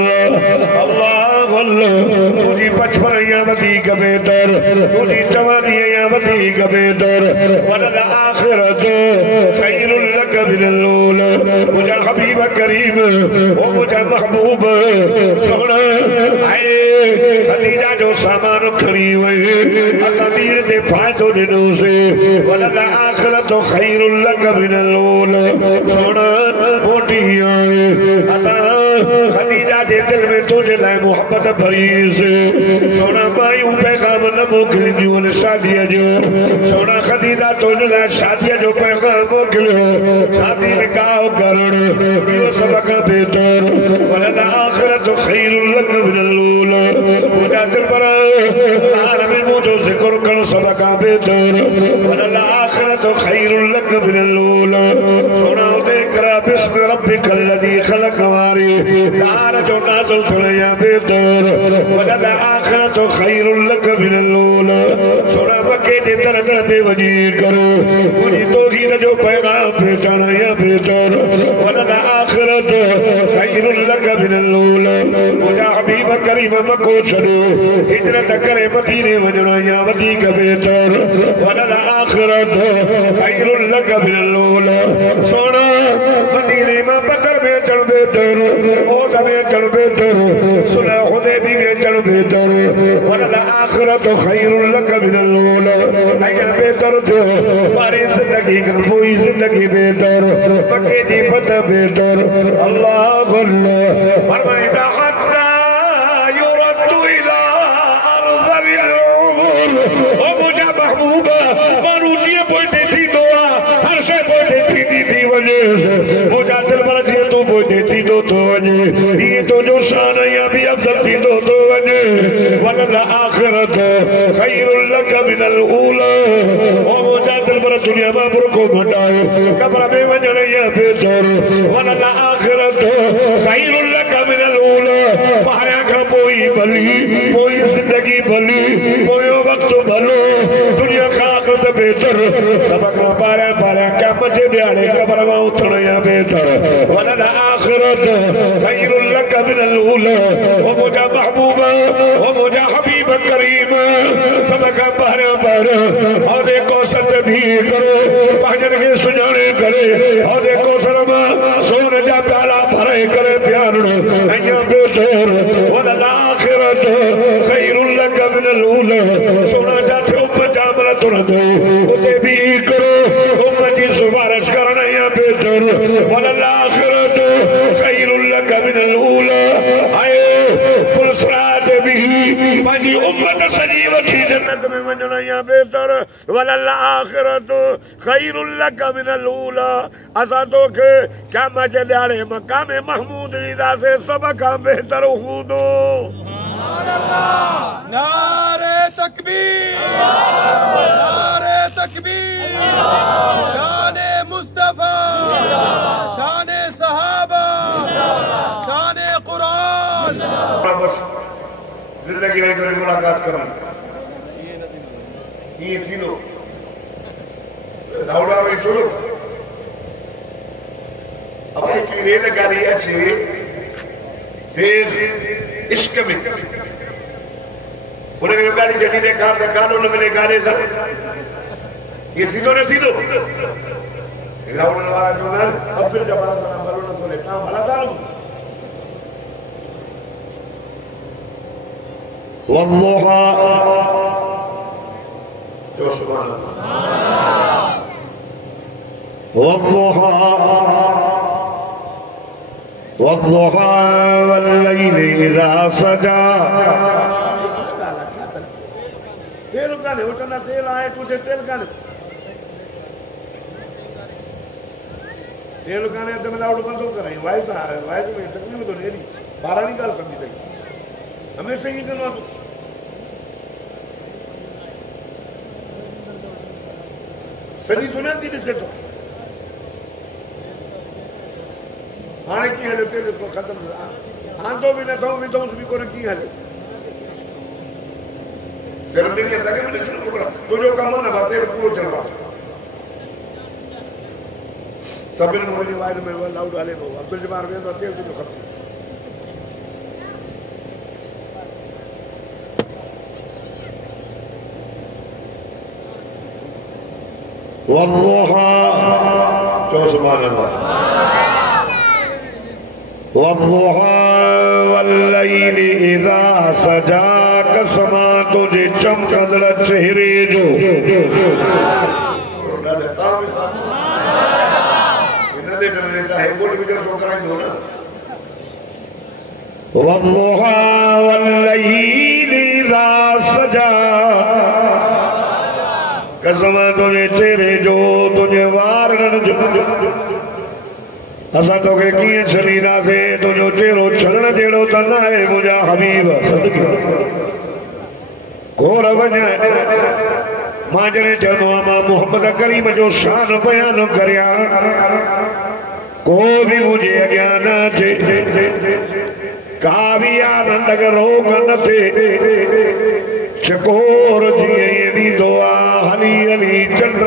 अल्लाह अल्लाह तुझी बचपन वधीक बेहतर तुझी जवानी वधीक बेहतर वलल आखिरत खैरुल लक मिनल ऊला मुझा हबीब करीम ओ मुझा महबूब सोना आए खदीजा जो सामान खड़ी वई अमीर दे फायदो दिनो से वलल आखिरत खैरुल लक मिनल ऊला सोना मोटी आए असा खदीजा दे दिल में तुझे लाए मोहब्बत भरी से सोना मायूं पैगाम न मोकिलियूं शादी जो सोना खदीजा तुझे लाए शादी जो पैगाम मोकिलियो शादी निकाह करण इहो सबका बेहतर वला आखिरत खैरुल लक मिनल ऊला मुझा दिल पर हाल में मुझो जिक्र कर सबका बेहतर वला आखिरत खैरुल लक मिनल ऊला सोना देखरा बिस्म रब्बिकल लज़ी खलक वारी तार जो नाज़िल थलया बेहतर वला आखिरत खैरुल लक मिनल ऊला सोना बके दे दर दर पे वजी करो मुझी तौहीद जो पैगाम पहचाना या बेहतर वला आखिरत खैरुल लक मिनल ऊला मुझा हबीब करीम मको छड़ो हिजरत करे मदीने वजना या वधीक बेहतर वला आखिरत खैरुल लक मिनल ऊला सोना मदीने में बकर में चढ़ बेहतर ओद में चढ़ बेहतर सुलह हुदैबी में चढ़ बेहतर वला आखिरत खैरुल लक मिनल ऊला अया बेहतर जो बारी जिंदगी का कोई जिंदगी बेहतर मक्के दी फतह बेहतर अल्लाह अल्लाह फरमाया हत्ता युरद्दु इला अर्ज़िल उमर ओ मुझा महबूबा मानू जी पोइते थी दोआ हर शे पोइते थी वजह से मुझा दिल पर जी तू पोइते थी दो तो वजे ये तो जो शान या भी अफजल थी दो तो वजे वला आखिरत खैरुल लक मिनल ऊला ओ मुझा दिल पर दुनिया में बुरको मटाए कब्र में वजन या बेहतर वला आखिरत खैरुल लक मिनल ऊला पाया का कोई भली कोई जिंदगी भली कोई वक्त भलो दुनिया का आखिरत बेहतर सबका पारा पारा क्या मजे ब्याड़े कब्र में उठना या बेहतर वला आखिरत खैरुल लक मिनल ऊला ओ मुझा महबूबा ओ मुझा हबीब करीम सबका पारा पारा और देखो सत भी करो भजन के सुजाने करे और देखो शर्मा सोने जा प्याला भरे करे प्यार अया बेहतर वला आखिरत खैरुल लक मिनल ऊला सोना जाते ऊपर जामला तुर दो उते भी करो उम्मत की सिफारिश करना या बेहतर वला आखिरत खैरुल लक मिनल ऊला आए पुलसरात भी पाजी उम्मत सजी वठी जन्नत में वजना या बेहतर वला आखिरत खैरुल लक मिनल ऊला असा तो के क्या मजे ॾियारे मकाम महमूद ईदा से सब का बेहतर हूंदो नारे तकबीर नारे तकबीर शाने मुस्तफा शाने सहाबा शाने कुरान बस जिंदगी में कभी मुलाकात करूं ये थींदो दाउड़ा में चलो अब एक रेलगाड़ी अचे तेज इश्क में उन गाड़ी जॾहिं ॾेखार त गानो न मिले गाने सां ये थींदो न थींदो रावण वारा चवंदा आहिनि अब्दुल जब्बार सां भलो नथो ले तव्हां भला था वल्लुहा जो सुभान अल्लाह वल्लुहा वल्लुहा वल्लैलि इज़ा सजा तेल काने उठना तेल आए तुझे तेल काने तेल काने तो मैं लाउड बंद कराई वाइस में तकलीफ तो नहीं बारह नहीं कर सकती थी हमेशा ही करवा तू सही सुना थी दिसे तो हाणे की हले तेल को खत्म आंदो भी न थो भी तो भी कोन की हले सिर्फ नहीं आता कि मैंने शुरू करा तो जो काम ना बातें पूरा चलवा सब ने मुझे वायद में लाउड वाले को अब्दुल जब्बार में तो तेल जो खत्म वल्लुहा जो सुभान अल्लाह वल्लुहा वल्लैलि इज़ा सजा कसमा तुझे चमकंदड़ चेहरे जो والضحى والليل إذا سجى कसम तुझे चेहरे जो तुझे वार जो असा तो के किए छलीदा से तुझो चेहरो छलण जेड़ो त न आहे मुंहिंजा हबीब सदके घोर वञा मां जॾहिं चवंदो आहियां मां मोहम्मद करीम जो शान बयान करियां को बि मुंहिंजे अॻियां न थिए का बि आनंद रोग न थिए चकोर जीअं ईंदो आहे हली हली चंड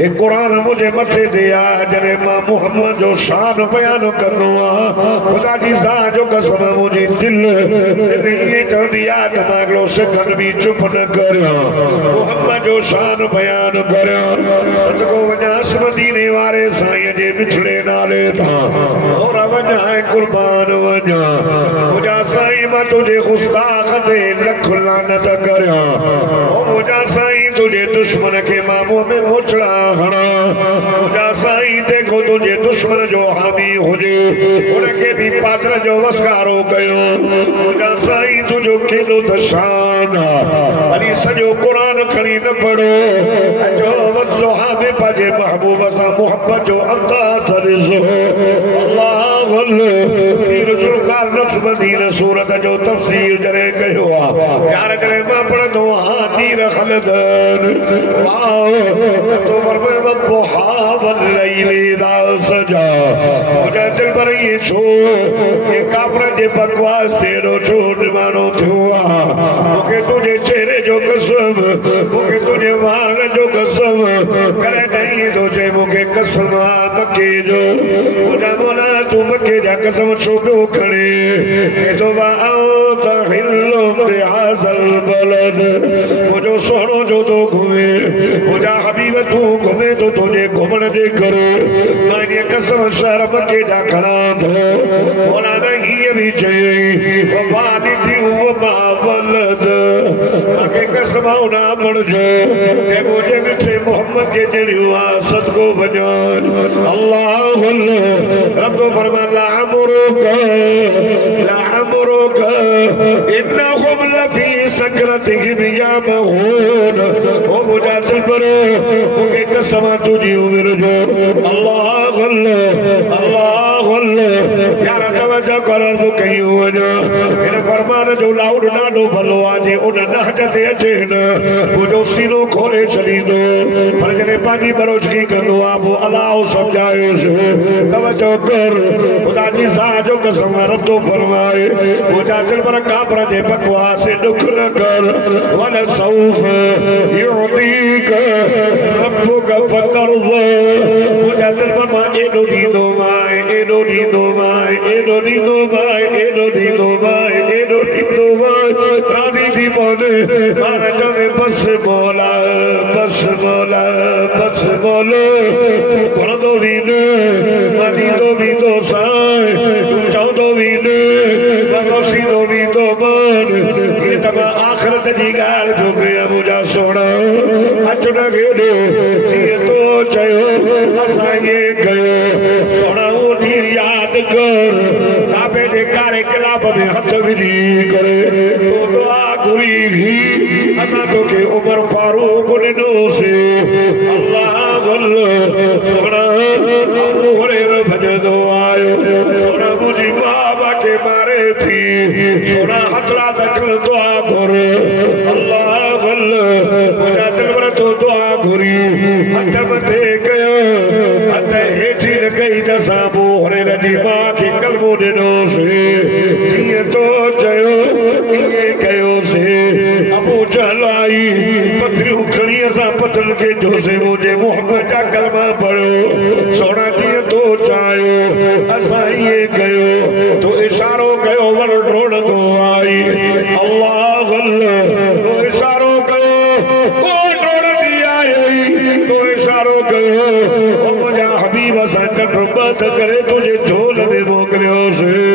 ॾे क़ुरान मुंहिंजे मथे ते आहे जॾहिं मां मोहम्मद जो शान बयान कंदो आहियां ख़ुदा जी ज़ात जो कसम मुंहिंजी दिलि ईअं चवंदी आहे त मां अॻिलो सेकंड बि चुप न करियां मोहम्मद जो शान बयान करियां सदको वञासि मदीने वारे साईं जे मिठड़े नाले तां और वञा ऐं कुर्बान वञा मुंहिंजा साईं मां तुंहिंजे गुस्ताख ते लख लानत करियां ओ मुंहिंजा साईं तुझे दुश्मन के मां मुंह में मोचड़ा हणा मुंहिंजा साईं देखो तुझे दुश्मन जो हामी हुजे उनखे भी पात्र जो वसकारो कयो मुंहिंजा साईं तुझो केॾो त शान वरी सॼो क़ुरान खणी न पढ़ो जो वसहा में पंहिंजे महबूब सां मोहब्बत जो अंदाज़ ॾिसो अल्लाह पीर ज़ुल्फ़कार नक्शबंदी सूरत जो तफ़सीर जॾहिं कयो आहे यार जॾहिं मां पढ़ंदो आहियां तीर ख़लदन तो फरमाए वद्दुहा वल्लैलि इज़ा सजा मुंहिंजा दिल पर ये छो ये काफ़र जे बकवास तेरो छो निमानो थियो आहे मूंखे तुंहिंजे चेहरे जो कसम मूंखे तुंहिंजे वार जो कसम करे ॾेई थो चए मूंखे कसम आहे मके जो मुंहिंजा मोला तूं मके जा कसम छो पियो खणे तो वाओ त हिलो बिहाज़ल बलद मुंहिंजो सोहणो जो तो घुमे मुंहिंजा हबीब तूं घुमे तो तुंहिंजे घुमण जे करे मां इन कसम शहर मके जा खणा थो मोला न हीअ बि चयई वफ़ा ॾिठी वफ़ा वलद मूंखे कसम ना पढ़जो जे मुंहिंजे मिठे मोहम्मद के जहिड़ियूं आहे सदको वञान अल्लाह रब फरमा लाअमुरुक इन्नहुम लफी सकरतिहिम यामहून ओ मुंहिंजा दिलबर मूंखे कसम तुंहिंजी उमिरि जो अल्लाह यार तवजो कर तो कयूं वञा हिन फरमान जो लाउड ॾाढो भलो आहे जे उन नहज ते अचे न मुंहिंजो सीनो खोले छॾींदो पर जॾहिं पंहिंजी बरोचगी कंदो आहे पोइ अलाह सम्झायोसि तवजो कर ख़ुदा जी ज़ात जो कसम रब्बो फरमाए मुंहिंजा दिल पर काफ़र जे बकवास ॾुख न कर वन सौफ युतीक रब्बुक फतरज़ा मुंहिंजा दिल पर मां एॾो ॾींदो मां एॾो ॾींदो मां एॾो ॾींदो मां एॾो ॾींदो मां एॾो ॾींदो मां राज़ी थी पवंदे मां चवंदे बस मौला बस मौला बस मौला घुरंदो बि न मां ॾींदो बि थो साईं तूं चवंदो बि न मां रोशींदो बि थो मान हीअ त मां आख़िरत जी ॻाल्हि थो कयां मुंहिंजा सोना अच न केॾो जीअं तो चयो असां इहे कयो सोना ॾींहुं यादि कर काबे जे कारे कलाब में हथ विझी करे तो दुआ घुरी असां तोखे उमर फारूक ॾिनोसीं अल्लाह सोना भॼंदो आयो सोना मुंहिंजी मां खे मारे थी सोना हथड़ा दखल दुआ घुर अल्लाह मुंहिंजा दिलबर तो दुआ घुरी हथ मथे कयो हथ हेठि न कई त असां पोइ हरे जी मां खे कलमो ॾिनोसीं जीअं तो चयो ईअं कयोसीं अबू जहल आई पथरियूं खणी असां पथरनि खे जोसे मुंहिंजे मोहम्मद जा कलमा पढ़ियो सोना जीअं तो चाहियो असां ईअं कयो तो इशारो कयो वर ड्रोड़ंदो आई अल्लाह तो इशारो कयो ओ ड्रोड़ंदी आई तो इशारो कयो ओ मुंहिंजा हबीब असां चंड बंदि करे तुंहिंजे झोल में मोकिलियोसीं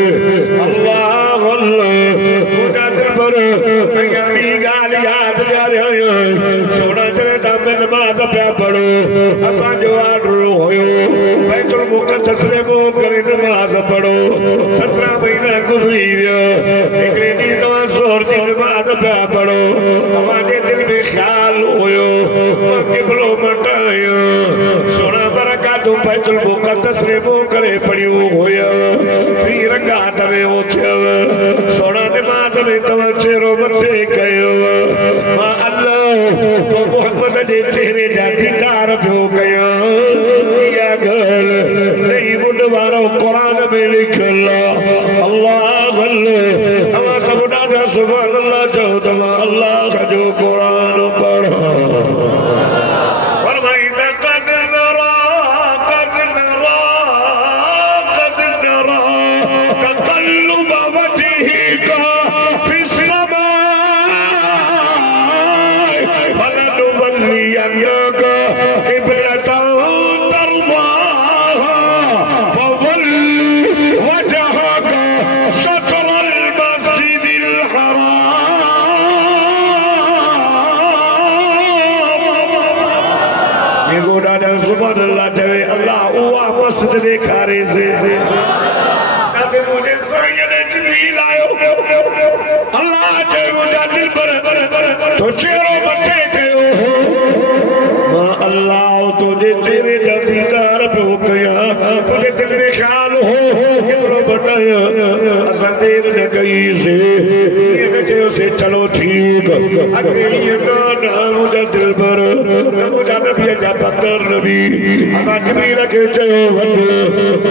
अल्लाह मुंहिंजा दिलबर अञा ॿी ॻाल्हि यादि ॾियारियो सोना जॾहिं तव्हां नमाज़ पिया पढ़ो असांजो ऑर्डर हुयो बैतुल मुक़द्दस में मोकिले नमाज़ पढ़ो 17 महीना में गुजरी हिकिड़े ॾींहुं तव्हां ज़ोर जी नमाज़ पिया पढ़ो तव्हांजे दिल में ख़्याल हुयो मां क़िबलो मटायो सोना बरकातूं बैतुल मुक़द्दस रे मुंहुं करे पढ़ियूं हुयव 3 रकात में उथियव सोना नमाज़ में तव्हां चेहरो मथे कयो मां अल्लाह मोहम्मद जे चेहरे जा दीदार पियो कयां इहा ॻाल्हि नई ॿुध वारो क़ुरान में लिखियल अल्लाह अल्लाह अवां सब ॾाढा सुभान अल्लाह चओ तव्हां अल्लाह जो क़ुरान पढ़ो फरमाईंदा क़द नरा तक़ल्लुब वजहिका फिस्समाए फलनुवल्लियन्नका क़िबलतन तर्ज़ाहा फवल्लि वजहका शत्रल मस्जिदिल हराम ये गोड़ा दा सुभान अल्लाह चवे अल्लाह उहा मस्जिद ॾेखारे से मुझे सैयद जिब्रील आयो अल्लाह चयो मुंहिंजा दिल पर तो चेहरो मथे कयो मां अल्लाह तुंहिंजे चेहरे जा दीदार पियो कयां तुंहिंजे दिल में ख़्याल हो क़िबलो मटायो असां देर न कईसीं ईअं चयोसीं चलो ठीक अॻे ईअं न मुंहिंजा दिल पर मुंहिंजा नबीअ जा पतर नबी असां जिब्रील खे चयो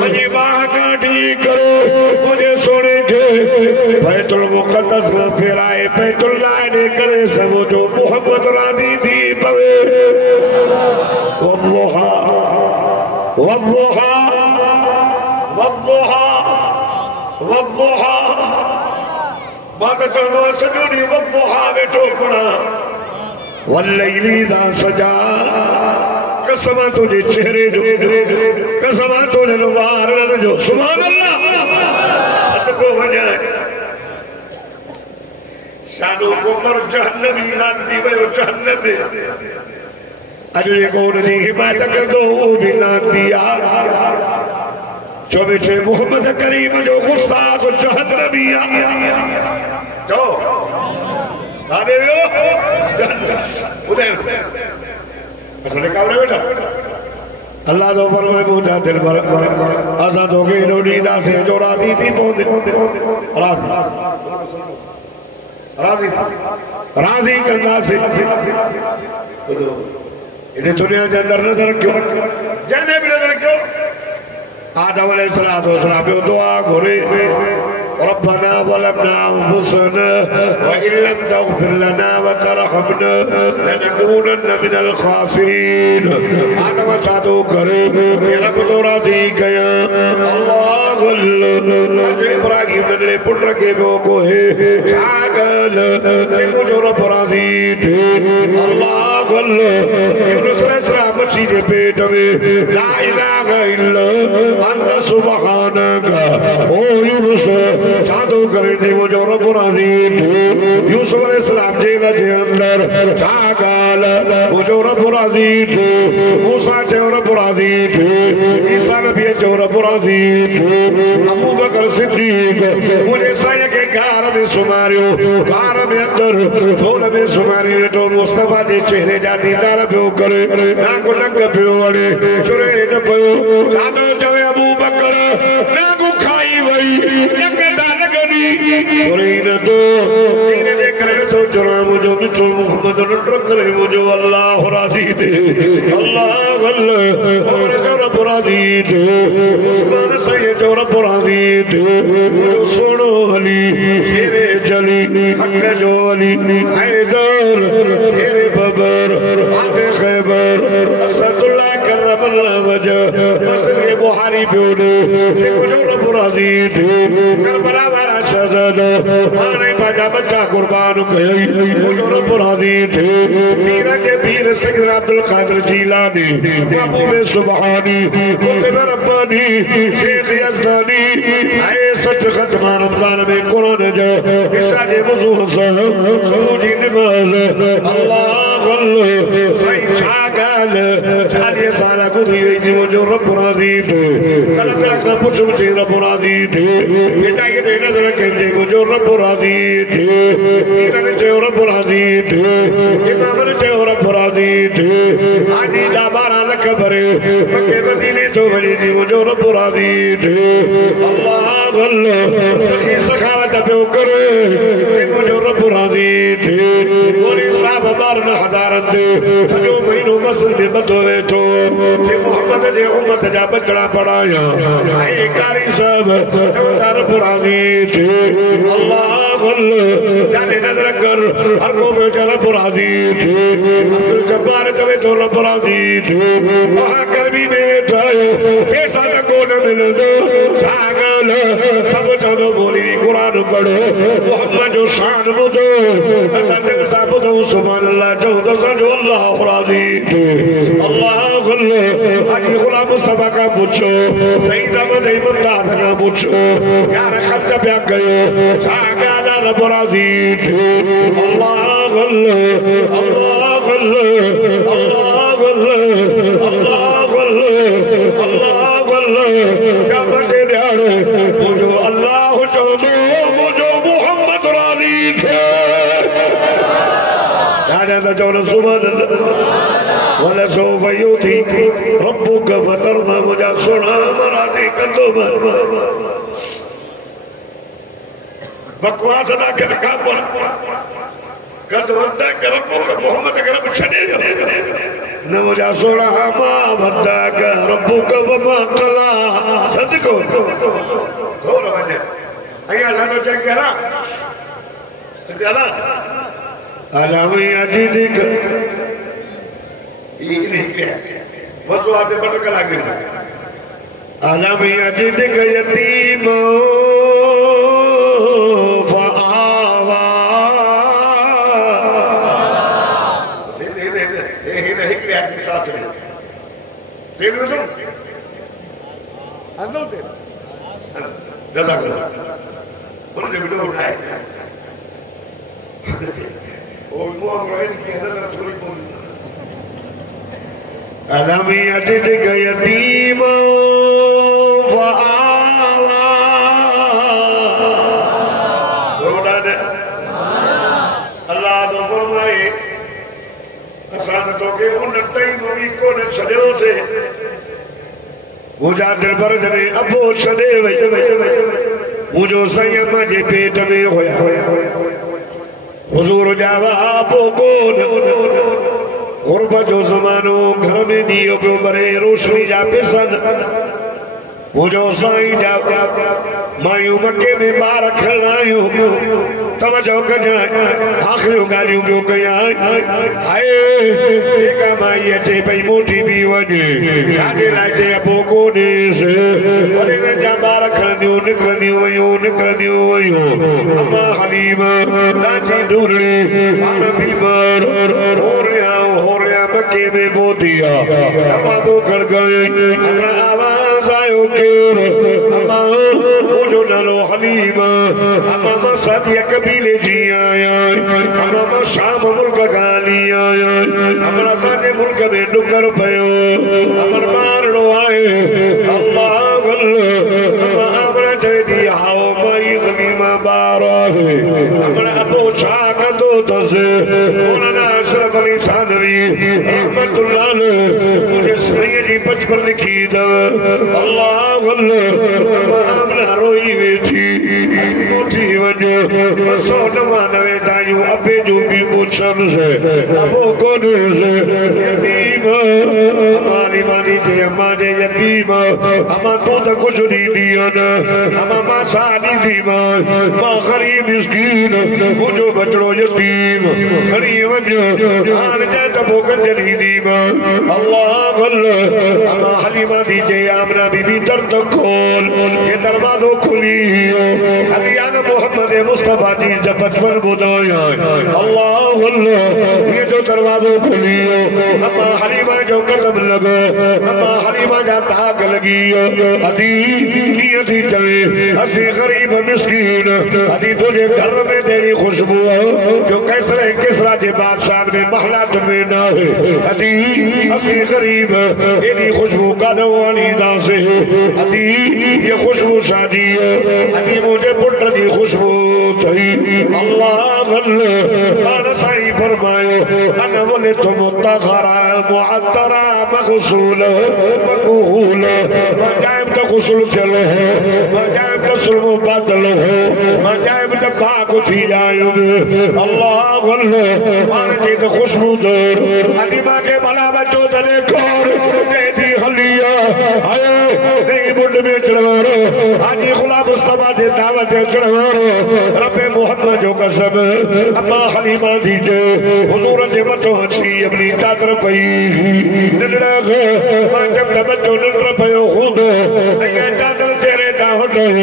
वञी बाह काढी करो मुझे सोने के बैतुल मुक़द्दस में फेराए बैतुल्लाह ने करे सब जो मोहम्मद राज़ी थी पवे वल्लुहा वल्लुहा वल्लुहा वल्लुहा बात चलो सजूनी वल्लुहा बेटो पड़ा वल्लैली दा सजा कसम तुझे चेहरे जो कसम तुझे नवार जो सुभान अल्लाह को वजाए शानो उमर जहन्नमी लांदी वयो जहन्नम में अॼु जेको उनजी हिमायत कंदो उहो बि लांदी आहे चोबीठे मोहम्मद करीम जो गुस्ताख जहन्नमी आहे चओ काॾे वियो ॿुधायो असां कावड़े वेठा अल्लाह तो फरमाए मुंहिंजा दिल पर असां तोखे एॾो ॾींदासीं जो राज़ी थी पवंदे राज़ी राज़ी राज़ी कंदासीं हेॾे दुनिया जे अंदरि नज़र कयो जंहिंजे बि नज़र कयो आदम अलैहिस्सलाम पियो दुआ घुरे रब्बना ज़लमना अनफुसना व इन लम तग़फिर लना व तरहमना लनकूनन्न मिनल ख़ासिरीन आदम छातो करे रब तो राज़ी कया अल्लाह अल्लाह इब्राहिम ने पुट के को है सागल के मुझो रब राज़ी थे अल्लाह अल्लाह यूनुस अलैहिस्सलाम मच्छी के पेट में ला इलाहा इल्ला अंत सुब्हानका ओ यूनुस छातो करे थे मुझो रब राज़ी थे यूसुफ अलैहिस्सलाम जेल जे अंदर छा ॻाल्हि मुझो रब राज़ी थे मूसा चयो रब राज़ी थे ईसा नबी चयो रब राज़ी थे अबू बकर सिद्दीक़ मुझे साईं के घर में सुमारियो घर में अंदर झोल में सुमारियो तो मुस्तफा जे चेहरे जा दीदार पियो करे नाक नंग पियो वड़े चुरे न पियो छातो चवे अबू बकर नाक खाई वई मोहम्मद करे मुझो अल्लाह राज़ी थे अल्लाह रब राज़ी थे उस्मान सैयद जो रब राज़ी थे मुझो सोनो अली शेरे जली हक जो अली हैदर शेरे बबर आते खैबर असदुल्लाह करमल्लाह वजह मसले बुहारी प्योने जे मुझो रब राज़ी थे करबला वाला शहजादा माने बाजा बच्चा कुर्बान कई मुझो रब राज़ी थे पीर के पीर सैयद अब्दुल कादिर जीलानी महबूब सुबहानी कुतुब रब्बानी शेख यज़दानी आए सच खत्म रमजान में कुरान जो इशा के वज़ू सूजी नमाज अल्लाह अल्लाह सही छा गाल 40 साल गुज़री वई मुझो रब राज़ी थे गलत खां पुछो मुझे रब राज़ी थे बेटा ये नजर कजे मुझो रब राज़ी थे मीर ने चयो रब राज़ी थे इमाम ने चयो रब राज़ी थे हाजी दा 12 लख भरे मक्के मदीने तो वञे जी मुझो रब राज़ी थे अल्लाह अल्लाह सखी सखावत पियो करे जे मुझो रब राज़ी थे गोरी साहब 12,000 ते सॼो महीनो मस्जिद में बधो वेठो जे मोहम्मद जे उम्मत जा बचड़ा पढ़ाया ऐं कारी साहब चवंदा रब राज़ी थे अल्लाह अल्लाह जाने नज़र कर हर को बेटा रब राज़ी थे अब्दुल जब्बार चवे तो रब राज़ी थे वहां गर्मी में वेठा पैसा न कोन मिलंदो छा ॻाल्हि सब चवंदो बोली क़ुरान पढ़ो मोहम्मद जो शान ॿुधो असां दिल सां ॿुधो सुभान अल्लाह चऊं त असांजो अल्लाह राज़ी थे अल्लाह अल्लाह हाजी गुलाम मुस्तफा का पूछो सईद अहमद इमदाद का पूछो यार खर्च पिया कयो छा ॻाल्हि रब राज़ी थे अल्लाह अल्लाह अल्लाह अल्लाह अल्लाह अल्लाह अल्लाह अल्लाह क्या बचे ॾियारो मुझो अल्लाह चवंदो मुझो मोहम्मद राज़ी थे ॾाढा त चवनि सुभान अल्लाह वला सौफ युतीक रब्बुक फतरदा मुझा सुणा राज़ी कंदो बकवास ना कर काबर कद वंदा कर रब्बुक मोहम्मद कर छड़े न मुझा सुणा मा वंदा कर रब्बुक वमा कला सदको घोर वने अया साडो चेक करा चला आलामी अजीदिक वसो आते बट कला के आलामी अजीदिक यतीम फावा हे हिकड़े के साथ तेल में सुन अंदर तेल जज़ाक अल्लाह बोले वीडियो उठाए ओ वो रोइन की नजर थोड़ी बोल अलमी अजिदक यतीम फआवा रोड़ा दे अल्लाह तो फरमाए असान तो के उन तई नबी को ने छड़ियो से मुझा दिल पर जने अबो छड़े वई मुझो संयम जे पेट में होया हुजूर जावा आपो कोन गुरबत जो ज़मानो घर में दियो पियो बरे रोशनी जा पिसन मुझो साईं जा मायूं मके में ॿार खणायूं तवजो कजां आख़िरियूं ॻाल्हियूं पियो कयां हाय जेका माई अचे पई मोटी बि वञे छाजे लाइ चए अबो कोन्हेसि वरी जा ॿार खणंदियूं निकिरंदियूं वयूं अम्मा हलीमा लाची दूरड़ी पाण बीमार हो रहा मके में पहुंचिया अम्मा तो खड़काए आवाज़ आयो केर अम्मा मुझो नालो हलीमा अम्मा मां सादिया कबीले जी आया अम्मा मां शाम मुल्क गाली आया अम्मा साडे मुल्क में डुकर पयो अमर मारड़ो आए अल्लाह अम्मा अमरा चेदी हाओ माई हलीमा बार आहे अम्मा अबो छा कंदो तसे मौलाना अशरफ अली थानवी रहमतुल्लाह मुझे सही जी बचपन लिखी दव अल्लाह अम्मा रोई वेठी मोटी वञो 299 दायूं अबे जो भी पूछन से अबो कोन से यतीम हमारी मानी जे अम्मा जे यतीम अम्मा तो त कुछ नहीं दिया न अम्मा मां सादी दी मां गरीब मिस्कीन मुझो बचड़ो यतीम खड़ी वञो हाल जे त भोगन जली दी अल्लाह अम्मा हलीमा दी जे आमना बीबी दर खोल ये दरवाजो खुली हलियान मोहम्मद मुस्तफा जी जब बचपन बुधाया अल्लाह ये जो दरवाजो खुली अम्मा हलीमा जो कदम लगो अम्मा हलीमा जा ताक लगी अदी किए थी चले असी गरीब मिस्कीन अदी तुझे घर में तेरी खुशबू जो कैसरे किसरा जे बादशाह में महलात में ना है अदी असी गरीब एडी खुशबू कादो वाली दासे अदी ये खुशबू शादी अदी मुझे पुत्र दी खुशबू थई अल्लाह अल्लाह साईं फरमायो अन वले तुम तखरा मुअत्तरा मगसूल मकूल मजाइब तो गुस्ल चलो है मजाइब तो सुल्म बदल है मजाइब तो पाक थी जायो अल्लाह अल्लाह मान जी तो खुशबू दर अलीमा के भला बच्चों तने कोर तेरी हलिया हाय नहीं मुंड में चढ़वारो हाजी गुलाम मुस्तफा दे दावत चढ़वारो रब्बे मोहम्मद जो कसम अम्मा हलीमा दीजे हुजूर दे मतो अच्छी अपनी चादर पई नडड़ा मां जब बच्चों नडर पयो खुद अया चादर तेरे दा होई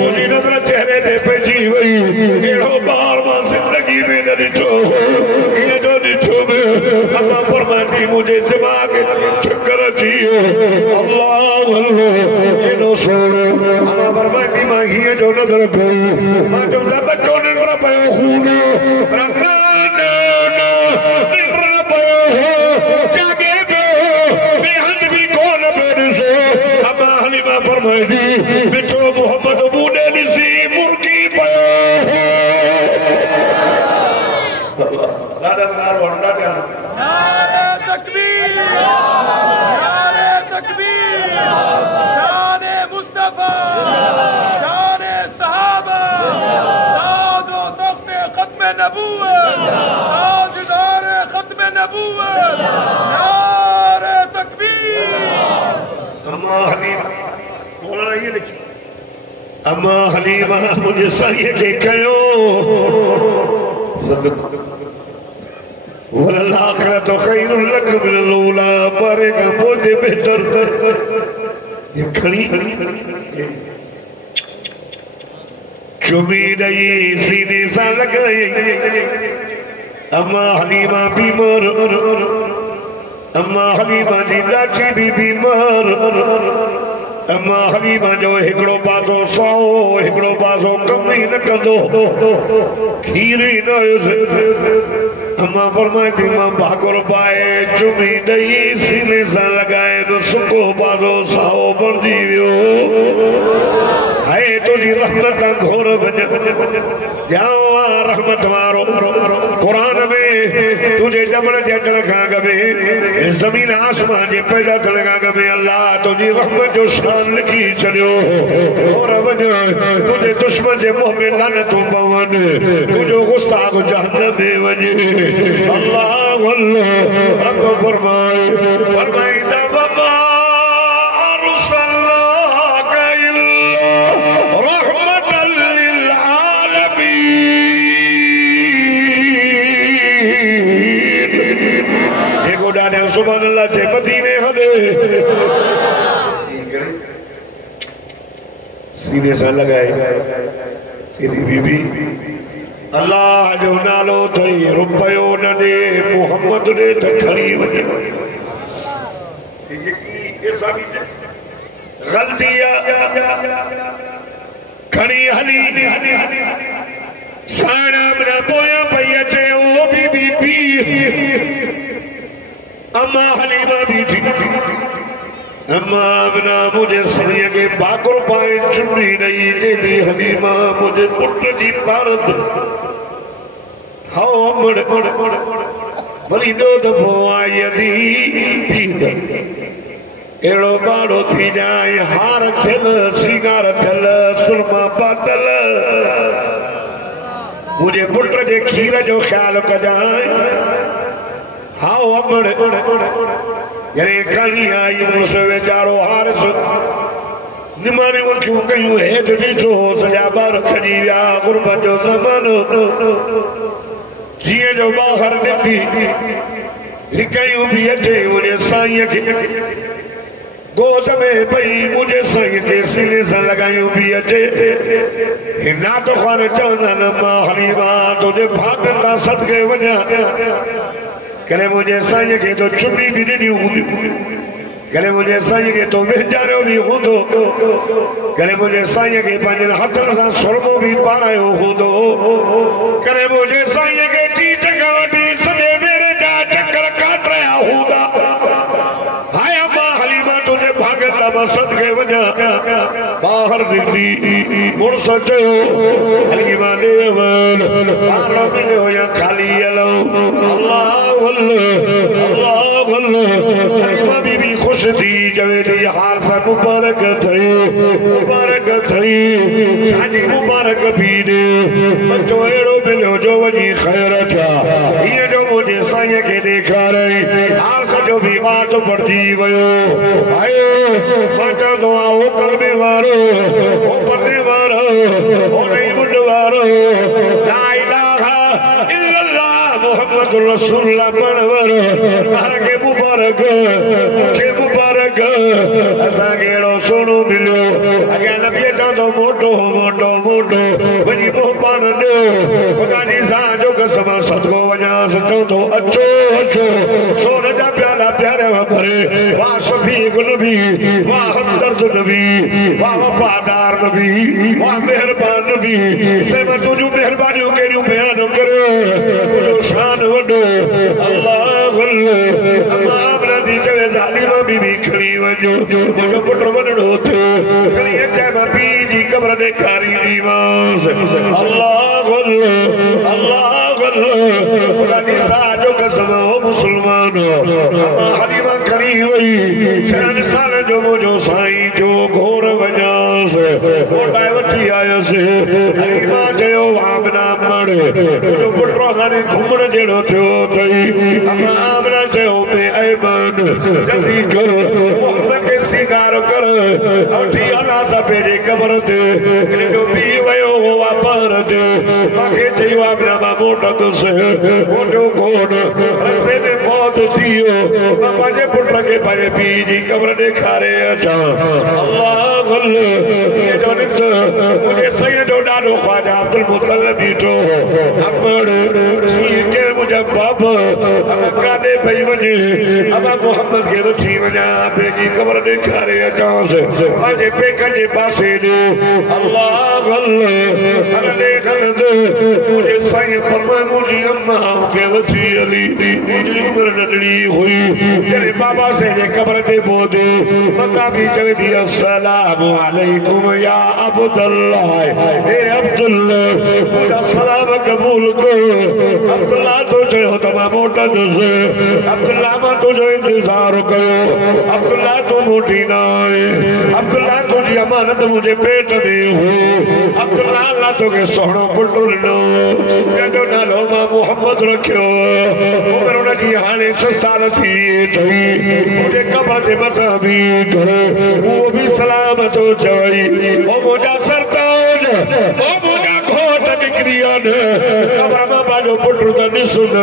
मुझी नजर चेहरे ते पेजी वई एड़ो बार मां जिंदगी में न दिठो ये जो दिठो में अल्लाह फरमाती मुझे दिमाग चक्कर अची अल्लाह अल्लाह एनो सोने अल्लाह फरमाती मां ये जो नजर पई मां जब बच्चों नडर पयो खून रखना नडर पयो जागे बेहद भी कौन पेड़ से अम्मा हलीमा फरमाई दी बिठो मोहम्मद बूढ़े निसी मुर्गी पयो नारे तकबीर शान मुस्तफा शान सहाबा ताज व तख्त खत्म नबूवत ताजदार खत्म नबूवत नारे तकबीर अम्मा हलीमा मुझे सही के कयो वल्लाखिरत खैरुल लक मिनल ऊला पारे का बोझे बेहतर ये खड़ी चुमी रही सीने सा लगाई अम्मा हलीमा बीमार अम्मा हलीमा जी लाची भी बीमार अम्मा हलीमा जो हिकड़ो पासो साओ हिकड़ो पासो कम ही न कंदो खीर ही न अम्मा फरमाई थी मां भाकुर पाए चुमी ॾेई सीने सां लगाए तो सुको पासो साओ बणजी वियो हाय तुझी रहमत घोर वञ जाओ रहमत वारो कुरान में तुझे जमण जे अचण खां अॻु ज़मीन आसमान जे पैदा थियण खां अॻु अल्लाह तुझी रहमत जो शान लिखी छॾियो घोर वञ तुझे दुश्मन जे मुंहं में लानतूं पवनि तुंहिंजो गुस्ताख जहन्नम में वञ अल्लाह अल्लाह रब फरमाईंदा वमा अरसलनाका इल्ला रहमतल लिल आलमीन एको ॾाढा सुभान अल्लाह जे मदीने हले सीने सां लगाए एदी बीबी अल्लाह जो नालो थई रुपयो न दे मोहम्मद ने त खड़ी वञे गलती खड़ी हली सारा बना पोया पई अचे वो भी बीबी अम्मा हलीमा भी थी अम्मा बिना मुझे सही के बाकुर पाए चुनी नहीं दे हलीमा मुझे पुट जी भारत हाओ अमड़ वरी दो दफो आई दी एड़ो बाड़ो थी जाए हार थियल सिंगार थियल सुरमा पातल मुझे पुट जे खीर जो ख्याल कजाए हाओ अमड़ जरे कहीं आई मुझसे बेचारो हार निमाने क्यों कयूं हेठ ॾिठो सॼा ॿार खणी विया गुरबत जो ज़मानो जीअं जो ॿाहिरि निकिती हिकयूं बि अचे मुंहिंजे साईं खे गोद में पई मुझे साईं के सीने से लगायूं भी अचे हिना तो खान चवंदा न मां हलीमा तुझे भाग का सदके वञा करे मुझे साईं के तो चुमी भी ॾिनियूं हूंदियूं करे मुझे साईं के तो वेचारियो भी हूंदो करे मुझे साईं के पंहिंजनि हथनि सां सुरमो भी पारायो हूंदो करे मुझे साईं के टी टका वठी बाहर निकली मुड़ सोचो हली माने वन बाहर मिले हो या खाली अलो अल्लाह अल्लाह अल्लाह बीबी खुश थी जवेदी हार सा मुबारक थई शादी मुबारक भी दे बच्चो एड़ो मिलो जो वजी खैर था ये जो मुझे साईं के देखा रही हार सा जो भी बात पड़ती वयो आयो माता दुआ वो करने वारो वो पढ़ने वारो वो नहीं बुढ़ वारो ला इलाहा इल्लल्लाह मुहम्मदुर रसूलुल्लाह पढ़वर आगे मुबारक असा केड़ो सोनो मिलो अगे नबी चंदो मोटो वजी मोहपान दो खुदा जी सा जो कसम सदको वजा सचो तो अच्छो सोन जा प्यारा प्यारे भरे वाह शफीक नबी वाह हमदर्द नबी वाह वफादार नबी वाह मेहरबान नबी से मैं तुझू मेहरबानियों केड़ियों बयान करो तुझो शान वडो अल्लाह अल्लाह दी चवे जालिमा बीबी खड़ी वजो मुझो पुट वडो थे खड़ी चाहे बाबी जी कब्र दे कारी दीवास अल्लाह खुदा दी साजो कसम हो मुसलमान हलीमा खड़ी हुई शहन साल जो मुझो साईं जो घोर वजास मोटा वठी आयस हलीमा चयो आमना मड़ मुझो पुट हाणे घुमण जेड़ो थियो थई आमना चयो पे ऐमान जल्दी कर मोहब्बत के सिंगार कर उठी आना सा पेरे कब्र ते जो पी वयो हो वापर ते माखे चयो आमना मा मोटा से मोटो घोड़ रस्ते में मौत थियो बाबा जे पुट के पाए पी जी कब्र देखारे अचा अल्लाह ये जो नित मुझे सही जो डालो ख्वाजा अब्दुल मुतल्लिब बीठो अमड़ सी के मुझे बाप अब काने भई वने अब मोहम्मद के रथी वना पे जी कब्र देखारे अचा से अजे पे कजे पासे दे अल्लाह अल्लाह देख दे मुझे सही फरमाए मुझे अम्मा के वथी अली मुझे उम्र नडड़ी हुई तेरे बाबा से ये कब्र दे बोदे मक्का भी चवे दी अस्सलाम अलैकुम या अब्दुल्लाह ए अब्दुल्लाह मुझे सलाम कबूल करो अब्दुल्लाह तो जो तमा मोटा से अब्दुल्लाह मा तो जो इंतजार करो अब्दुल्लाह तो मोटी ना अब्दुल्लाह तुझी अमानत मुझे पेट में हो अब्दुल्लाह अल्लाह तो के सोहणो पुटुल नो जो नालो मा मोहम्मद रखियो उमर उनकी हाणे 6 साल थी थई मुझे कब्र जे मथा भी करे वो भी सलामत हो जाई ओ मोजा सरताज ओ मोजा घोट निकरिया ने कब्र मा बाजो पुटु त निसुन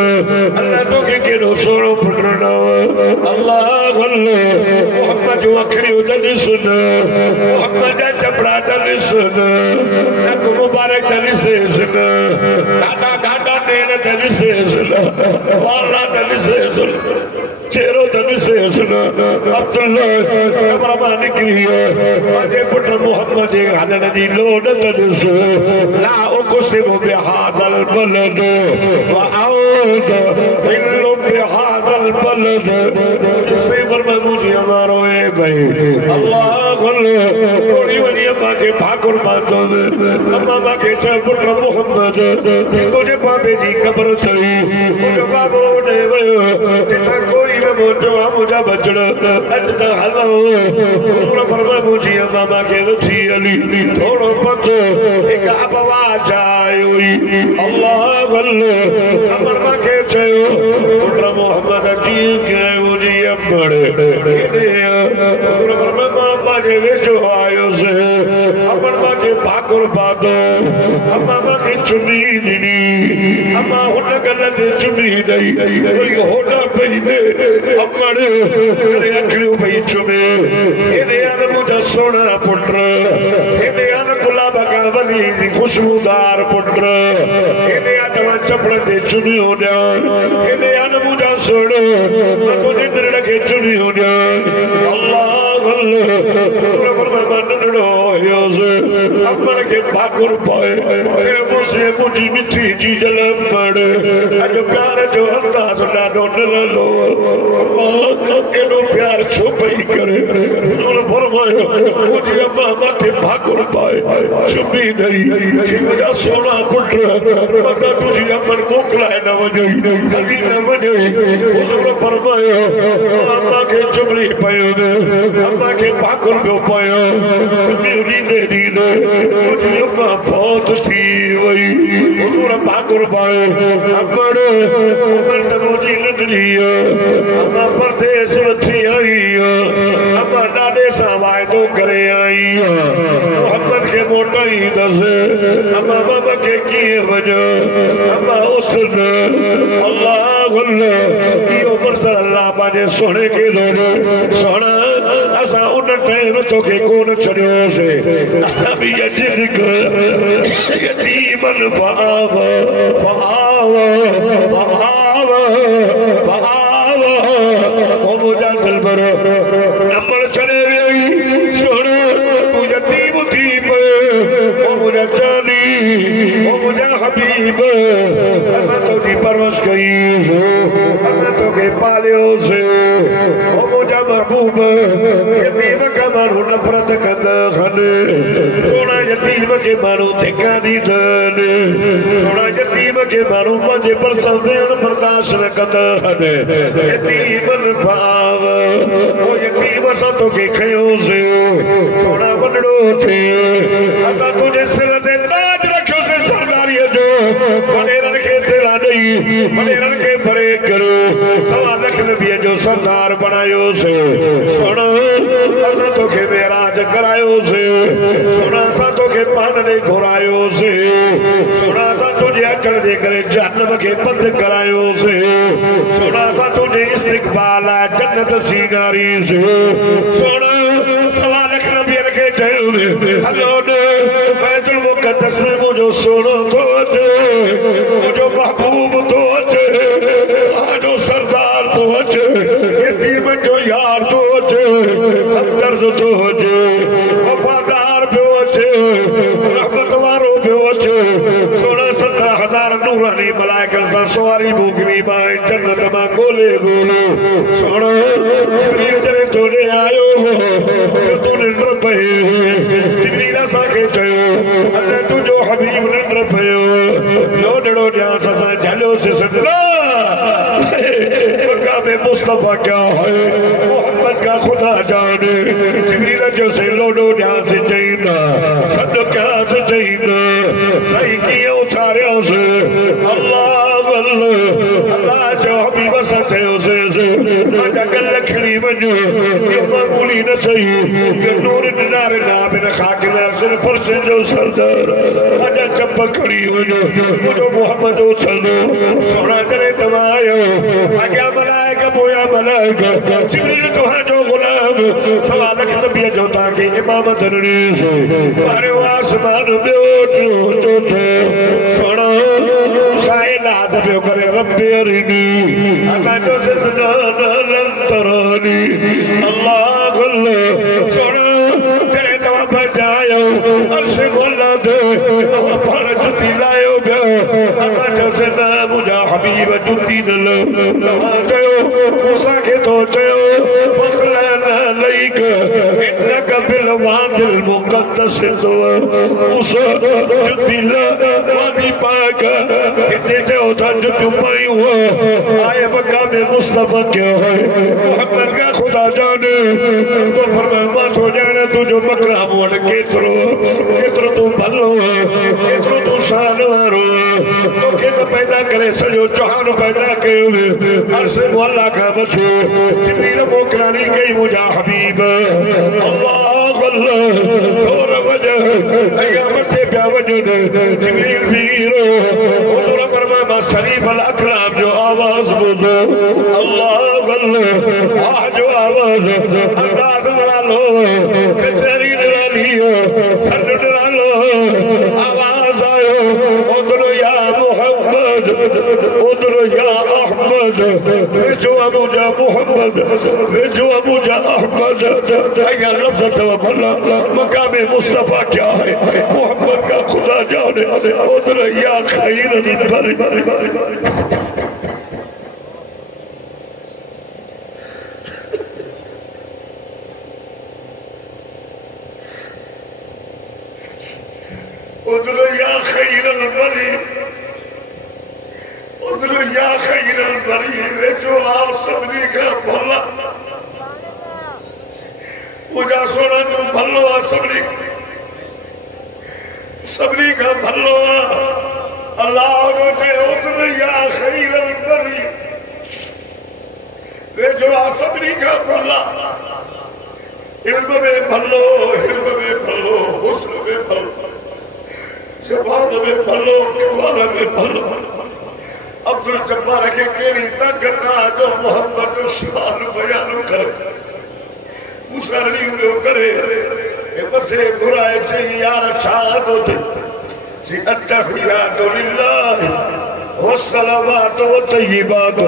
अल्लाह तो के केडो सोणो पुटु नो अल्लाह मोहम्मद जो अखरी त निसुन मोहम्मद जा चपड़ा त निसुन नक मुबारक त निसुन दादा दादा नेन त निसुन वाला त निसुन चेहरो त निसुन अब्दुल्लाह कब्र मा निकरी अजे पुट मोहम्मद जे हलण दी लोड त निसु ला उक़सिम बिहाज़ल बलद व आऊद इल्लु बिहाज़ल बलद से फरमा मुझे हमारो ए भाई अल्लाह थोड़ी वनी अम्मा के भाकुर बातों में अम्मा मा के पुट मोहम्मद तुझे बाबे जी कब्र थई मुझे बाबो ने वयो जिथा कोई न मोटो मुझा बचड़ अज त हलो पूरा फरमा मुझे अम्मा मा के रथी अली थोड़ो पतो एक अबवा जाय हुई अल्लाह अमर मा के चयो पुट मोहम्मद जी के मुझे अमर पूरा फरमा बाबा जे वेचो आयो से अमर मा के भाकुर बातो अम्मा मा के चुनी दी अम्मा हुन गल दे चुनी दई कोई होड़ा पई ने अमर करे अखड़ियो पई चुमे एने अन मुझा सोना पुत्र एने अन गुलाब का वली खुशबूदार पुत्र एने अन चपड़ दे चुनियो ॾियां एने अन मुझा सोड़ो मुझे दिल के चुनियो ॾियां अल्लाह अमन के भाकुर पाए मुझसे मुझी मिठी जी जलम पड़े अज प्यार जो अंदाज डाडो लो केडो प्यार छुपई करे हुजूर फरमायो मुझे अम्मा माथे भाकुर पाए छुपी नहीं मुझा सोना पुत्र मता तुझी अमन मोकलाए न वजई कभी न वजई हुजूर फरमायो अम्मा के चुमड़ी पयो अम्मा के भाकुर पियो पयो चुमड़ी दे दी मुझे अम्मा फौत थी वई हुजूर भाकुर पाए अमन उमर त मुझी नंढड़ी अम्मा परदेस वठी आई अम्मा डाडे सा वायदो करे आई मोहम्मद के मोटाई दस अम्मा बाबा के किए वजो अम्मा उठन अल्लाह इहो बरसर अल्लाह पाजे सोने के दोने सोना असा उन टाइम तो के कोन छड़ियोसे अभी यजिद यतीमन फाव फाव फाव फाव ओ मुजा दिल पर नंबर छड़े रही सोना तू यतीम थी पे ओ मुजा जानी ओ मुजा हबीब असा तो दी परवरिश कई असा तो के पालियो से ओ मुजा महबूब यतीम का मानू नफरत कंदा खने सोना यतीम के मानू ठिकानी दने सोना यतीम के मानू पंजे पर सवेन बर्दाश्त न कंदा खने यतीमन फाव ओ यतीम सा तो के खयो से सोना वडड़ो थे असा तुझे सिर ते ताज रखियो से सरदारी जो वडेरन के तेरा नहीं वडेरन के भरे करो सवा लख नबी जो सरदार बनायो से सोना असा तो के मेराज करायो से सोना सा तो के पानने घुरायो से सोना सा तुझे अकल दे करे जन्नत के बंद करायो से सोना सा तुझे इस्तिकबाल जन्नत सिंगारी से सोना सवा लख नबी के जयो हलो ने बैतुल मुक़द्दस में मुझो सोनो तो मुझो महबूब तो आजो सरदार तो यतीम जो यार तो हमदर्द तो वफादार पे रहमत वारो पे सोना 17,000 नूरानी मलाइका सा सवारी भूगवी बाए जन्नत मा गोले गोले सोना जिब्रील जरे तोने आयो जो तूने नर पए जिब्रील सा के चयो अल्लाह तुझो हबीब ने नर पयो लोडड़ो ध्यान सा झलो से सदला में मुस्तफा क्या है मोहम्मद का खुदा जाने जिब्रील जैसे लोडो ध्यान से चाहिए सद क्या से चाहिए सही किए उतारे से अल्लाह अल्लाह जो हबीब सचे उसे आजा गल खड़ी वजो ये मामूली न चाहिए ये नूर दिनार ना बिन खाक में सिर फर्श जो सरदार आजा चंपक खड़ी वजो मुझो मोहम्मद उठनो सोना करे तमायो आगे मलाइका बोया मलाइका जिब्रील तुहा जो गुलाम सवा लख नबी जो ताके इमामत नी से मारे आसमान में जो सोना साए नाज पे करे रब्बी अरिनी असा जो से सुना तरनी अल्लाह सोना तेरे तवा बजायो अर्श बोला दे पर जुती लायो गयो असा जो से ना मुझा हबीब जुती न लवा गयो मूसा के तो चयो बखलाना लईक इन्नक बिल वादिल मुक़द्दस मूसा जुती ला वादी पाक इतने जो था जुती पाई हुआ आए बका में मुस्तफा क्या है मोहम्मद का खुदा जाने तो फरमाया तो जाने तू जो बकरा मोड़ केतरो तू भलो केतरो तू शान वारो तो के तो पैदा करे सजो चौहान पैदा कयो हर से मोहल्ला का बचो जिब्रील मोकलानी गई मुझा हबीब अल्लाह और वजह क़यामत से क्या वजह जिब्रील पीरो हुजूर फरमाया शरीफ अल अकराम जो आवाज बोलो अल्लाह जो आवाज अंदाज बना लो कचहरी डरा लियो सर डरा लो आवाज आयो उधर या मोहम्मद उधर या अहमद अहमद वेझो अबूजा मोहम्मद वेझो अबूजा अहमद या लफ्ज़ तो भला मकाम मुस्तफा क्या है मोहम्मद का खुदा जाने उधर या खैर बरी उधर या खैर बरी उधर या खैर बरी वेझो आ सभिनी खां भला मुझा सोना तू भलो आ सभिनी खां भलो आ अल्लाह ने उधर या खैर बरी वेझो आ सभिनी खां भला इल्म में भलो हुस्न में भलो जवाब में भलो किरदार में भलो अब्दुल जब्बार के केड़ी ताकत जो मोहम्मद शान बयान कर मुसरली जो करे ए मथे घुराए चई यार छा तो जी अत्तहियातु लिल्लाह वस्सलावातु वत्तय्यिबातु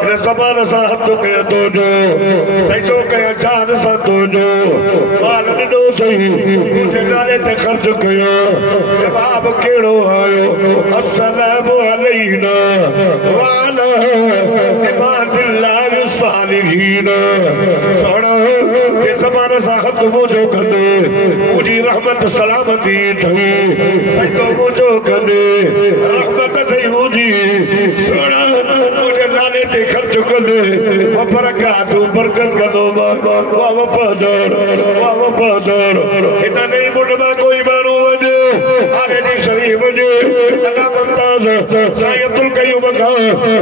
इन ज़बान सां हथ कयो तो जो सजदो कयो जान सां तो जो माल ॾिनो अथई तुंहिंजे नाले ते ख़र्च कयो जवाब कहिड़ो आयो अस्सलामु अलैना व अला इबादिल्लाहि सालिहीन सोणो जे ज़बान सां हथ मुंहिंजो कंदे मुंहिंजी रहमत सलामती अथई सजदो मुंहिंजो कंदे रहमत अथई मुंहिंजी सोना मुझे नाले ते खर्च कंदे बरकत कंदो वाह वफ़ादार हितां नहीं मुंड मां कोई माण्हू वञे हाणे जी शरीफ़ वञे अल्लाह मुमताज़ साईं अब्दुल कयूम खां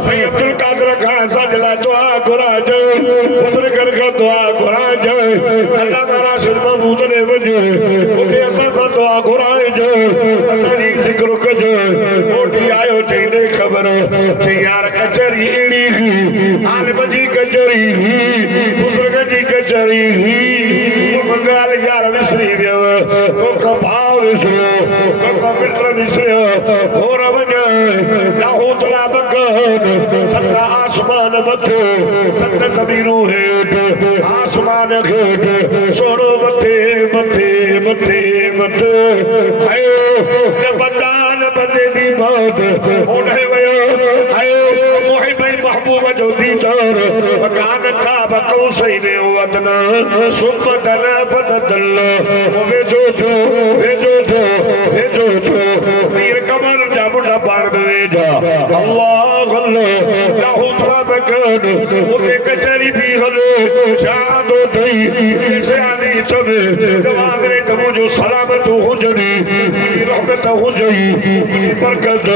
साईं अब्दुल कादर खां असांजे लाइ दुआ घुराइजे बुज़ुर्गनि खां दुआ घुराइजे अल्लाह राशिद महमूद ने वञे उते असां सां दुआ घुराइजे असांजी ज़िक्र कजे मोटी आयो चई खबर यार कचहरी अड़ी आलिम जी कचहरी बुजुर्ग जी कचहरी ॻाल्हि यार विसरी वियो तोखां भाउ विसरियो तोखां मित्र विसरियो होर वञे लाहूत ला मकान सत आसमान मथे सत ज़मीनूं हेठि आसमान हेठि सोनो मथे मथे मथे मथे आयो बदान बदे दी बात ओढ़े वयो आयो मुहिब महबूब जो दीदार मकान का बको सही ने वदना सुबदल बदल वेजो मीर कमर जा मुंडा पाड़ दे जा अल्लाह अल्लाह लाहू तला मकान उते कचहरी भी हले शादो दई शादी तबे जवाब रे तमो जो सलामत हो जड़ी रहमत हो जई बरकत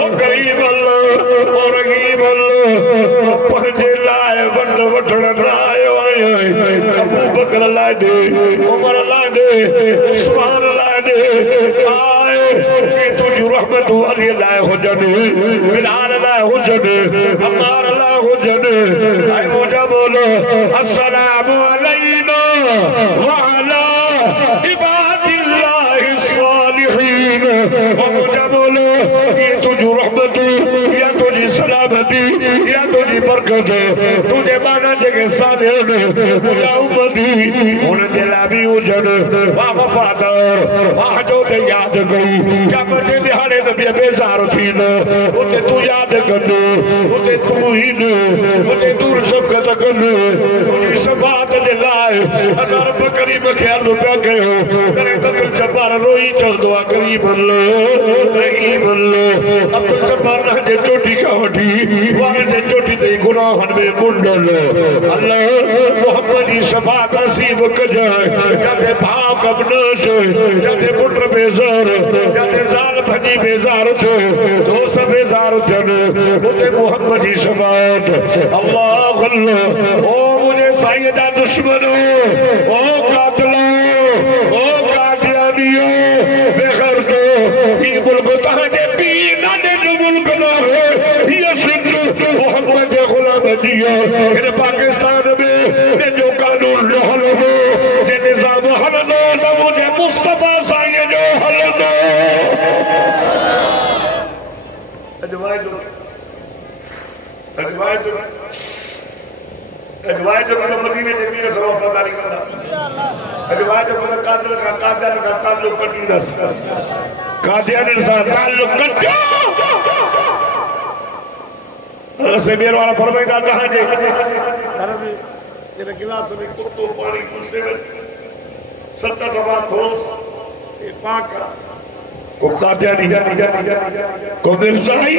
ओ करीम अल्लाह ओ रहीम अल्लाह पंहिंजे लाइ वठण आयो आहियां अबू बकर लाइ दे उमर लाइ दे उस्मान लाइ दे आए कि तुंहिंजूं रहमतूं अली लाइ हुजनि बिलाल लाइ हुजनि अम्मार लाइ हुजनि ऐं मुंहिंजा बोलो अस्सलामु अलैना व अला इबादिल्लाहि सालिहीन मुंहिंजा बोलो ये तुझी रहमत या तुझी सलामती या तुझी बरकत तुझे माना जगह साधे मुझा उम्मती उनके लाभी उजन वाह वफादार वाह जो ते याद गई क्या बचे दिहाड़े नबी बेजार थी न उते तू याद कर उते तू ही न उते दूर सबकत कर तुझी सबात दे लाए असार करीम ख्याल रुपया कयो करे तो जब्बार रोई चल दुआ करीम अल्लाह रहीम अल्लाह अब्दुल जब्बार जे चोटी का वठी वार जे चोटी ते गुनाहन में मुंडल अल्लाह मोहम्मद जी शफाअत नसीब कजाए जाते भाव कब न थे जाते पुत्र बेजार जाते जाल भजी बेजार थे दोस्त बेजार थे उते मोहम्मद जी शफाअत अल्लाह अल्लाह ओ मुझे साईं दा दुश्मन ओ कातिलो ओ कादियानियो बेगैरतो ई मुल्क तहाजे पीर नाने जो मुल्क ना है ये सिर्फ मोहम्मद गुलाम दिया इन पाकिस्तान में ने जो कानून हल हो जे निजाम हल नो तो मुझे मुस्तफा साईं जो हल नो अजवाए जो मतलब मदीने जे मीर से वफादारी कंदा अजवाए जो मतलब कादियान का ताल्लुक कटींदा कादियान से ताल्लुक कटियो से मेर वाला फरमाइंदा कहां जे घर में तेरे गिलास में कुत्तो पानी मुझसे 7 दफा धोस ये पाक को कादियानी को मिर्जाई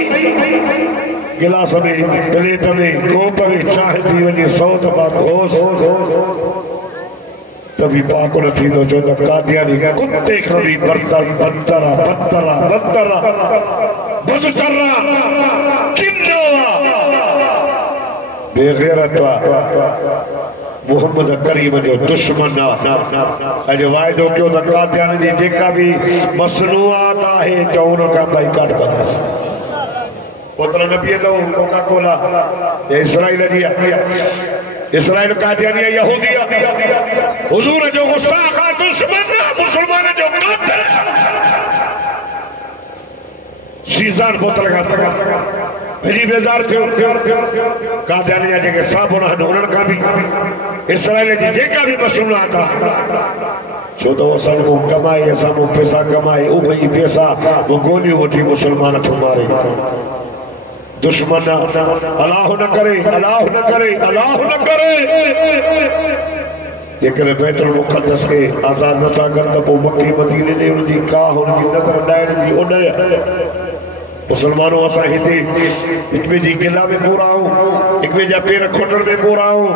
गिलास में प्लेट में कोप में चाय दी वनी 100 दफा धोस तभी पाक न थींदो जो त कादियानी कुत्ते खां भी बदतरा किन्नो बेगैरत मोहम्मद करीम जो दुश्मन अज वायदो कयो त कादियान जी जेका भी मसनूआत आहे चौन का बाइकाट कंदस ओतरा न पींदो कोका कोला ये इसराइल जी इसराइल कादियानी यहूदी हुजूर जो गुस्ताख दुश्मन मुसलमान जो कातिल शीजान बोतल का जी बेजार थियो कादियानी जा जेके साबुन आहिनि उन्हनि खां बि इसराइल जी जेका भी मसनूआत आहे छो त असां कमाए असां पैसा कमाए उहे ई पैसा वो गोलियूं वठी मुसलमान थो मारे दुश्मन अलाह न करे जेकर बैतुल मुक़द्दस के आजाद नथा कर त पोइ मक्की मदीने जे उनजी का हुनजी नज़र ॾाइण जी उॾ मुसलमानों असां हिते हिक ॿिए जी गिला में पूरा आहियूं हिक ॿिए जा पेर खोटण में पूरा आहियूं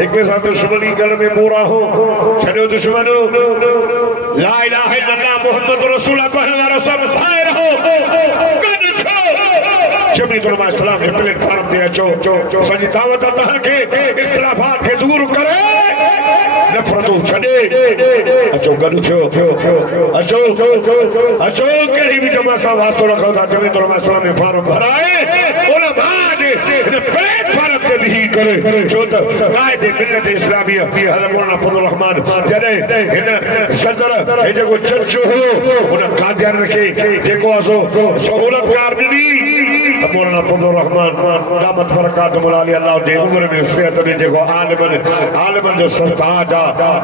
हिक ॿिए सां दुश्मनी करण में पूरा आहियूं छॾियो दुश्मन ला इलाहा इल्लल्लाह मुहम्मद रसूलुल्लाह पढ़ण वारा सभु ठाहे रहो जमी तो इस्लाम के प्लेटफॉर्म ते अचो असांजी दावत तव्हांखे इख्तिलाफ़ात खे दूर करे नफ़रतूं छॾे अचो गॾु थियो अचो कहिड़ी बि जमा सां वास्तो रखो था जमी तो इस्लाम में फार्म भराए उन बाद हिन प्लेटफॉर्म ते बिही करे छो त क़ाइद मिलत इस्लामिया हज़रत मौलाना फज़लुर रहमान जॾहिं हिन सदर हे जेको चर्च हुयो उन कादियान खे जेको असो सहूलतकार ॾिनी मौलाना फज़लुर रहमान दामत बरकात मुलाली अल्लाह जी उम्र में सेहत में जेको आलिमन जो सरताज आ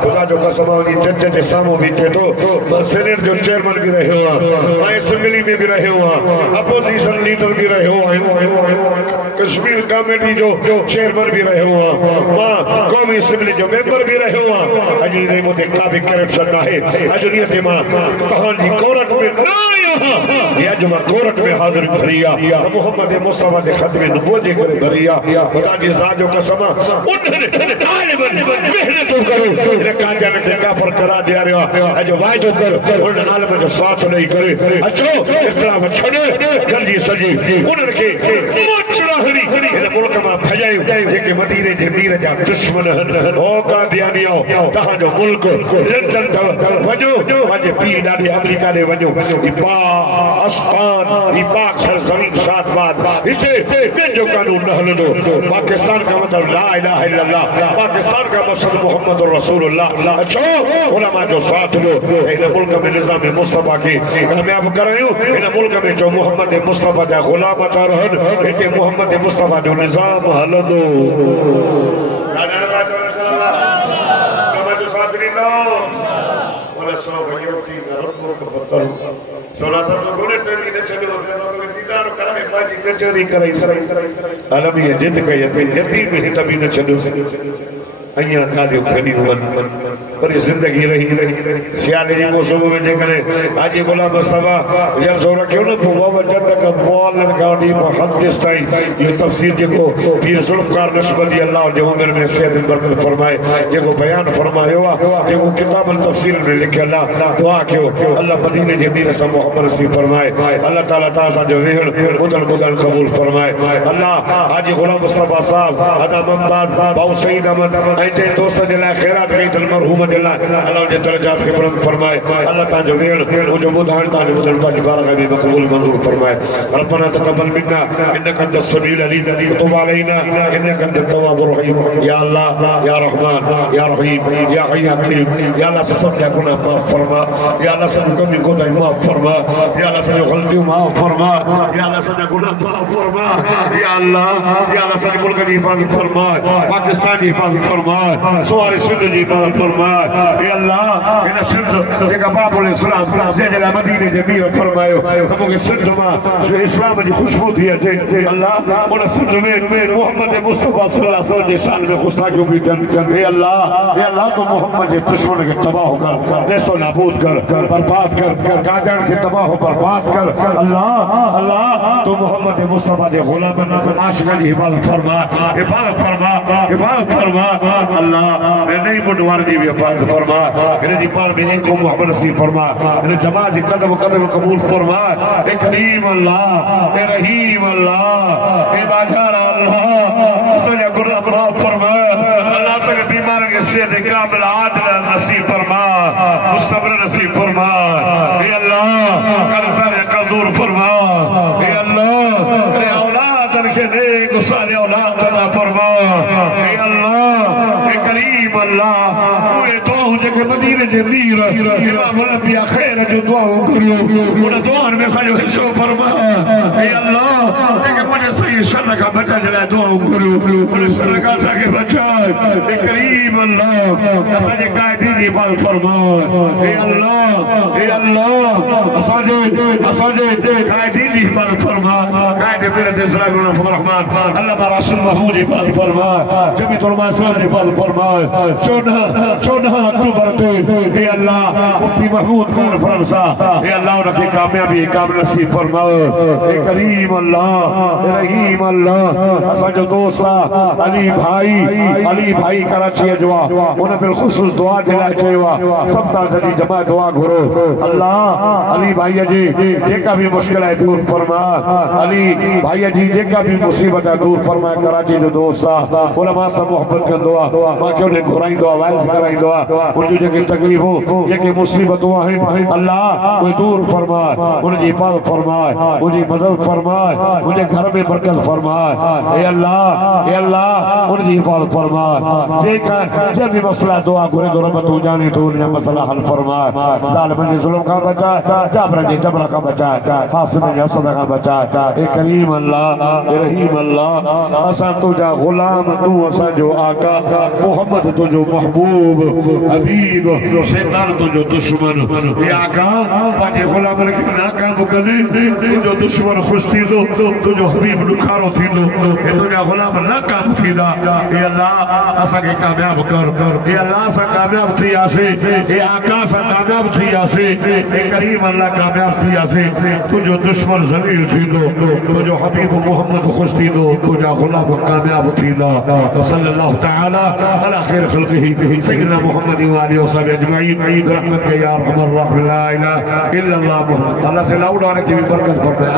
खुदा जो कसम जी जज जे साम्हूं बीठे थो सेनेट जो चेयरमैन भी रहियो आहे असेंबली में भी रहियो आहे अपोजिशन लीडर भी रहियो आहे कश्मीर कमेटी जो चेयरमैन भी रहियो आहे मां क़ौमी असेंबली जो मेंबर भी रहियो आहे अॼु ताईं मूंखे का बि करप्शन नाहे अॼु ॾींहं ते मां तव्हांजी कोर्ट में न आहियो अॼु मां कोर्ट में हाज़िरी भरी आहे मोहम्मद मुस्तफा के खत में नबूवत जे करे भरी आहे खुदा जी ज़ात जो कसम मेहनतूं करो हिन कादियान खे काफ़िर करार ॾियारियो आहे अॼु वाइदो कर हुन आलिम जो साथ ॾेई करे अचो इस्लाम छॾ गंजी सॼी उन्हनि खे हिन मुल्क मां भॼायूं जेके मदीने जे मीर जा दुश्मन हो कादियानियो तव्हांजो मुल्क लंडन अथव वञो पंहिंजे पीउ ॾाढी अमेरिका ॾे वञो पाक सरज़मीन शादबाद हिते जो कानून न हलंदो पाकिस्तान का मतलब ला इलाहा इल्लल्लाह पाकिस्तान का मकसद मोहम्मद रसूलुल्लाह अचो उलमा जो साथ लो इन मुल्क में निज़ाम मुस्तफा के कामयाब करायूं इन मुल्क में जो मोहम्मद मुस्तफा जा गुलाम था रहन हिते मोहम्मद मुस्तफा जो निज़ाम हलंदो सोना सब गोले टेली ने चलो दीदार कराए बाजी कचहरी कराई अलमी जिद कई यतीम में तभी न छॾो अञा ॻाल्हियूं खणियूं वञ पर ज़िंदगी रही सियारे जी मौसम में जेकॾहिं हाजी गुलाम मुस्तफा जलसो रखियो न पोइ बाबा जद तक मुआलिन खां वठी मुहद्दिस ताईं इहो तफ़सीर जेको पीर ज़ुल्फ़कार नक्शबंदी अल्लाह जे उम्र में सेहत बरकत फरमाए जेको बयान फरमायो आहे जेको किताबुल तफ़सीर में लिखियल आहे दुआ कयो अल्लाह मदीने जे मीर सां मोहब्बत नसीब फरमाए अल्लाह ताला तव्हां जो वेहण ॿुधण क़बूल फरमाए अल्लाह हाजी गुलाम मुस्तफा साहब अदा ममदाद भाऊ सईद अहमद ऐं जे दोस्त जे लाइ ख़ैरात कई अथनि मरहूम जे लाइ अल्लाह जे दर्जात खे बुलंद फरमाए अल्लाह तांजो वेण मुंहिंजो ॿुधाइण तांजो ॿुधण पंहिंजी बारगाह में मक़बूल मंज़ूर फरमाए रब्बना तक़ब्बल मिन्ना इन्नका अंतस समीउल अलीम वतुब अलैना इन्नका अंतत तव्वाबुर रहीम या अल्लाह या रहमान या रहीम या हय्य या करीम या अल्लाह सब जा गुनाह माफ फरमा या अल्लाह सब कमी कोताही माफ फरमा या अल्लाह सब गलतियां माफ फरमा या अल्लाह सब गुनाह माफ फरमा या अल्लाह सब मुल्क जी हिफाज़त फरमा पाकिस्तान जी हिफाज़त फरमा सोरे सिंध जी हिफाज़त फरमा या अल्लाह इन सिंध जेका बाबुल इस्लाम जे लाइ मदीने जे मीर फरमायो त मूंखे सिंध मां जो इस्लाम जी खुशबू थी अचे अल्लाह उन सिंध में मोहम्मद मुस्तफा सल्लल्लाहु अलैहि वसल्लम जे शान में गुस्ताखियूं बि थियनि हे अल्लाह तो मोहम्मद जे दुश्मन खे तबाह कर देसो नाबूद कर बर्बाद कर कादर खे तबाह बर्बाद कर अल्लाह तो मोहम्मद मुस्तफा जे गुलामन आशिक़न जी हिफाज़त फरमा अल्लाह नई मुंड वारनि जी हिफाज़त फरमा हिन जी पाण में को मोहब्बत नसीब फरमा हिन जमात जी कदम कदम क़बूल फरमा ए करीम अल्लाह ए रहीम अल्लाह ए बाजार अल्लाह असांजा गुनाह माफ़ फरमा अल्लाह असांखे बीमार खे सेहत कामिल आदिल नसीब फरमा मुस्तबर नसीब फरमा ए अल्लाह कर्ज़ दूर फरमा ए अल्लाह के नेक साले औलाद अता फरमा ए अल्लाह ए करीम अल्लाह ओए दुआ जेके मदीने जे मीर इमाम अल-अंबिया खैर जो दुआ करियो उन दुआ में साजो हिस्सो फरमा ए अल्लाह जेके मुझे सही शर का बचा जला दुआ करियो उन शर का साके बचा ए करीम अल्लाह असाजे कायदे जी हिफाज़त फरमा ए अल्लाह असाजे कायदे जी हिफाज़त फरमा कायदे मिलत इस्लाम रहमान अल्लाह राशिद महमूद हिफाज़त फरमा जमीयत उलमा इस्लाम हिफाज़त फरमा 14 अक्टूबर ते हे अल्लाह मुफ्ती महमूद कौन फरसा हे अल्लाह उनके कामयाबी कामिल नसीब फरमा हे करीम अल्लाह हे रहीम अल्लाह असाजो दोस्त अली भाई कराची जो उन बिलखुसूस दुआ जे लाइ चयो सब ता जदी जमा दुआ घुरो अल्लाह अली भाई जी जेका भी मुश्किल है दूर फरमा अली भाई जी जेका भी मुसीबत दूर फरमा कराची जो दोस्त उलमा से मोहब्बत कंदो मां के उन्हें घुराइंदो वाइस कराइंदो उन जेके तकलीफों जेके मुसीबतों हैं अल्लाह कोई दूर फरमा उनकी हिफाज़त फरमा उनकी मदद फरमा उनके घर में बरकत फरमा हे अल्लाह उनकी हिफाज़त फरमा जेका जब भी मसला दुआ घुरे तो रब तू जाने तो उनका मसला हल फरमा जालिम के जुल्म का बचा जाबर के जबर का बचा हासिद के हसद का बचा ए करीम अल्लाह ए रहीम अल्लाह असा तुझा गुलाम तू असा जो आका मोहम्मद तुझो महबूब हबीब शैतान तुझो दुश्मन ये आका पाके गुलाम के नाकाम करे तुझो दुश्मन खुश थी तुझो हबीब दुखारो थी ये तुझा गुलाम नाकाम थीदा ये अल्लाह असा के कामयाब कर ये अल्लाह सा कामयाब थी आसे ये आका सा कामयाब थी आसे ये करीम अल्लाह कामयाब थी आसे तुझो दुश्मन जलील थी तुझो हबीब मोहम्मद खुश थी तुझा गुलाम कामयाब थी सल्लल्लाहु तआला अला खैर खल्क़िही सय्यिदना मुहम्मद व आलिहि व सहाबिहि अजमईन रहमत या अरहमर राहिमीन ला इलाहा इल्लल्लाह मुहम्मद अल्लाह से लाउड आने की भी बरकत फरमाए।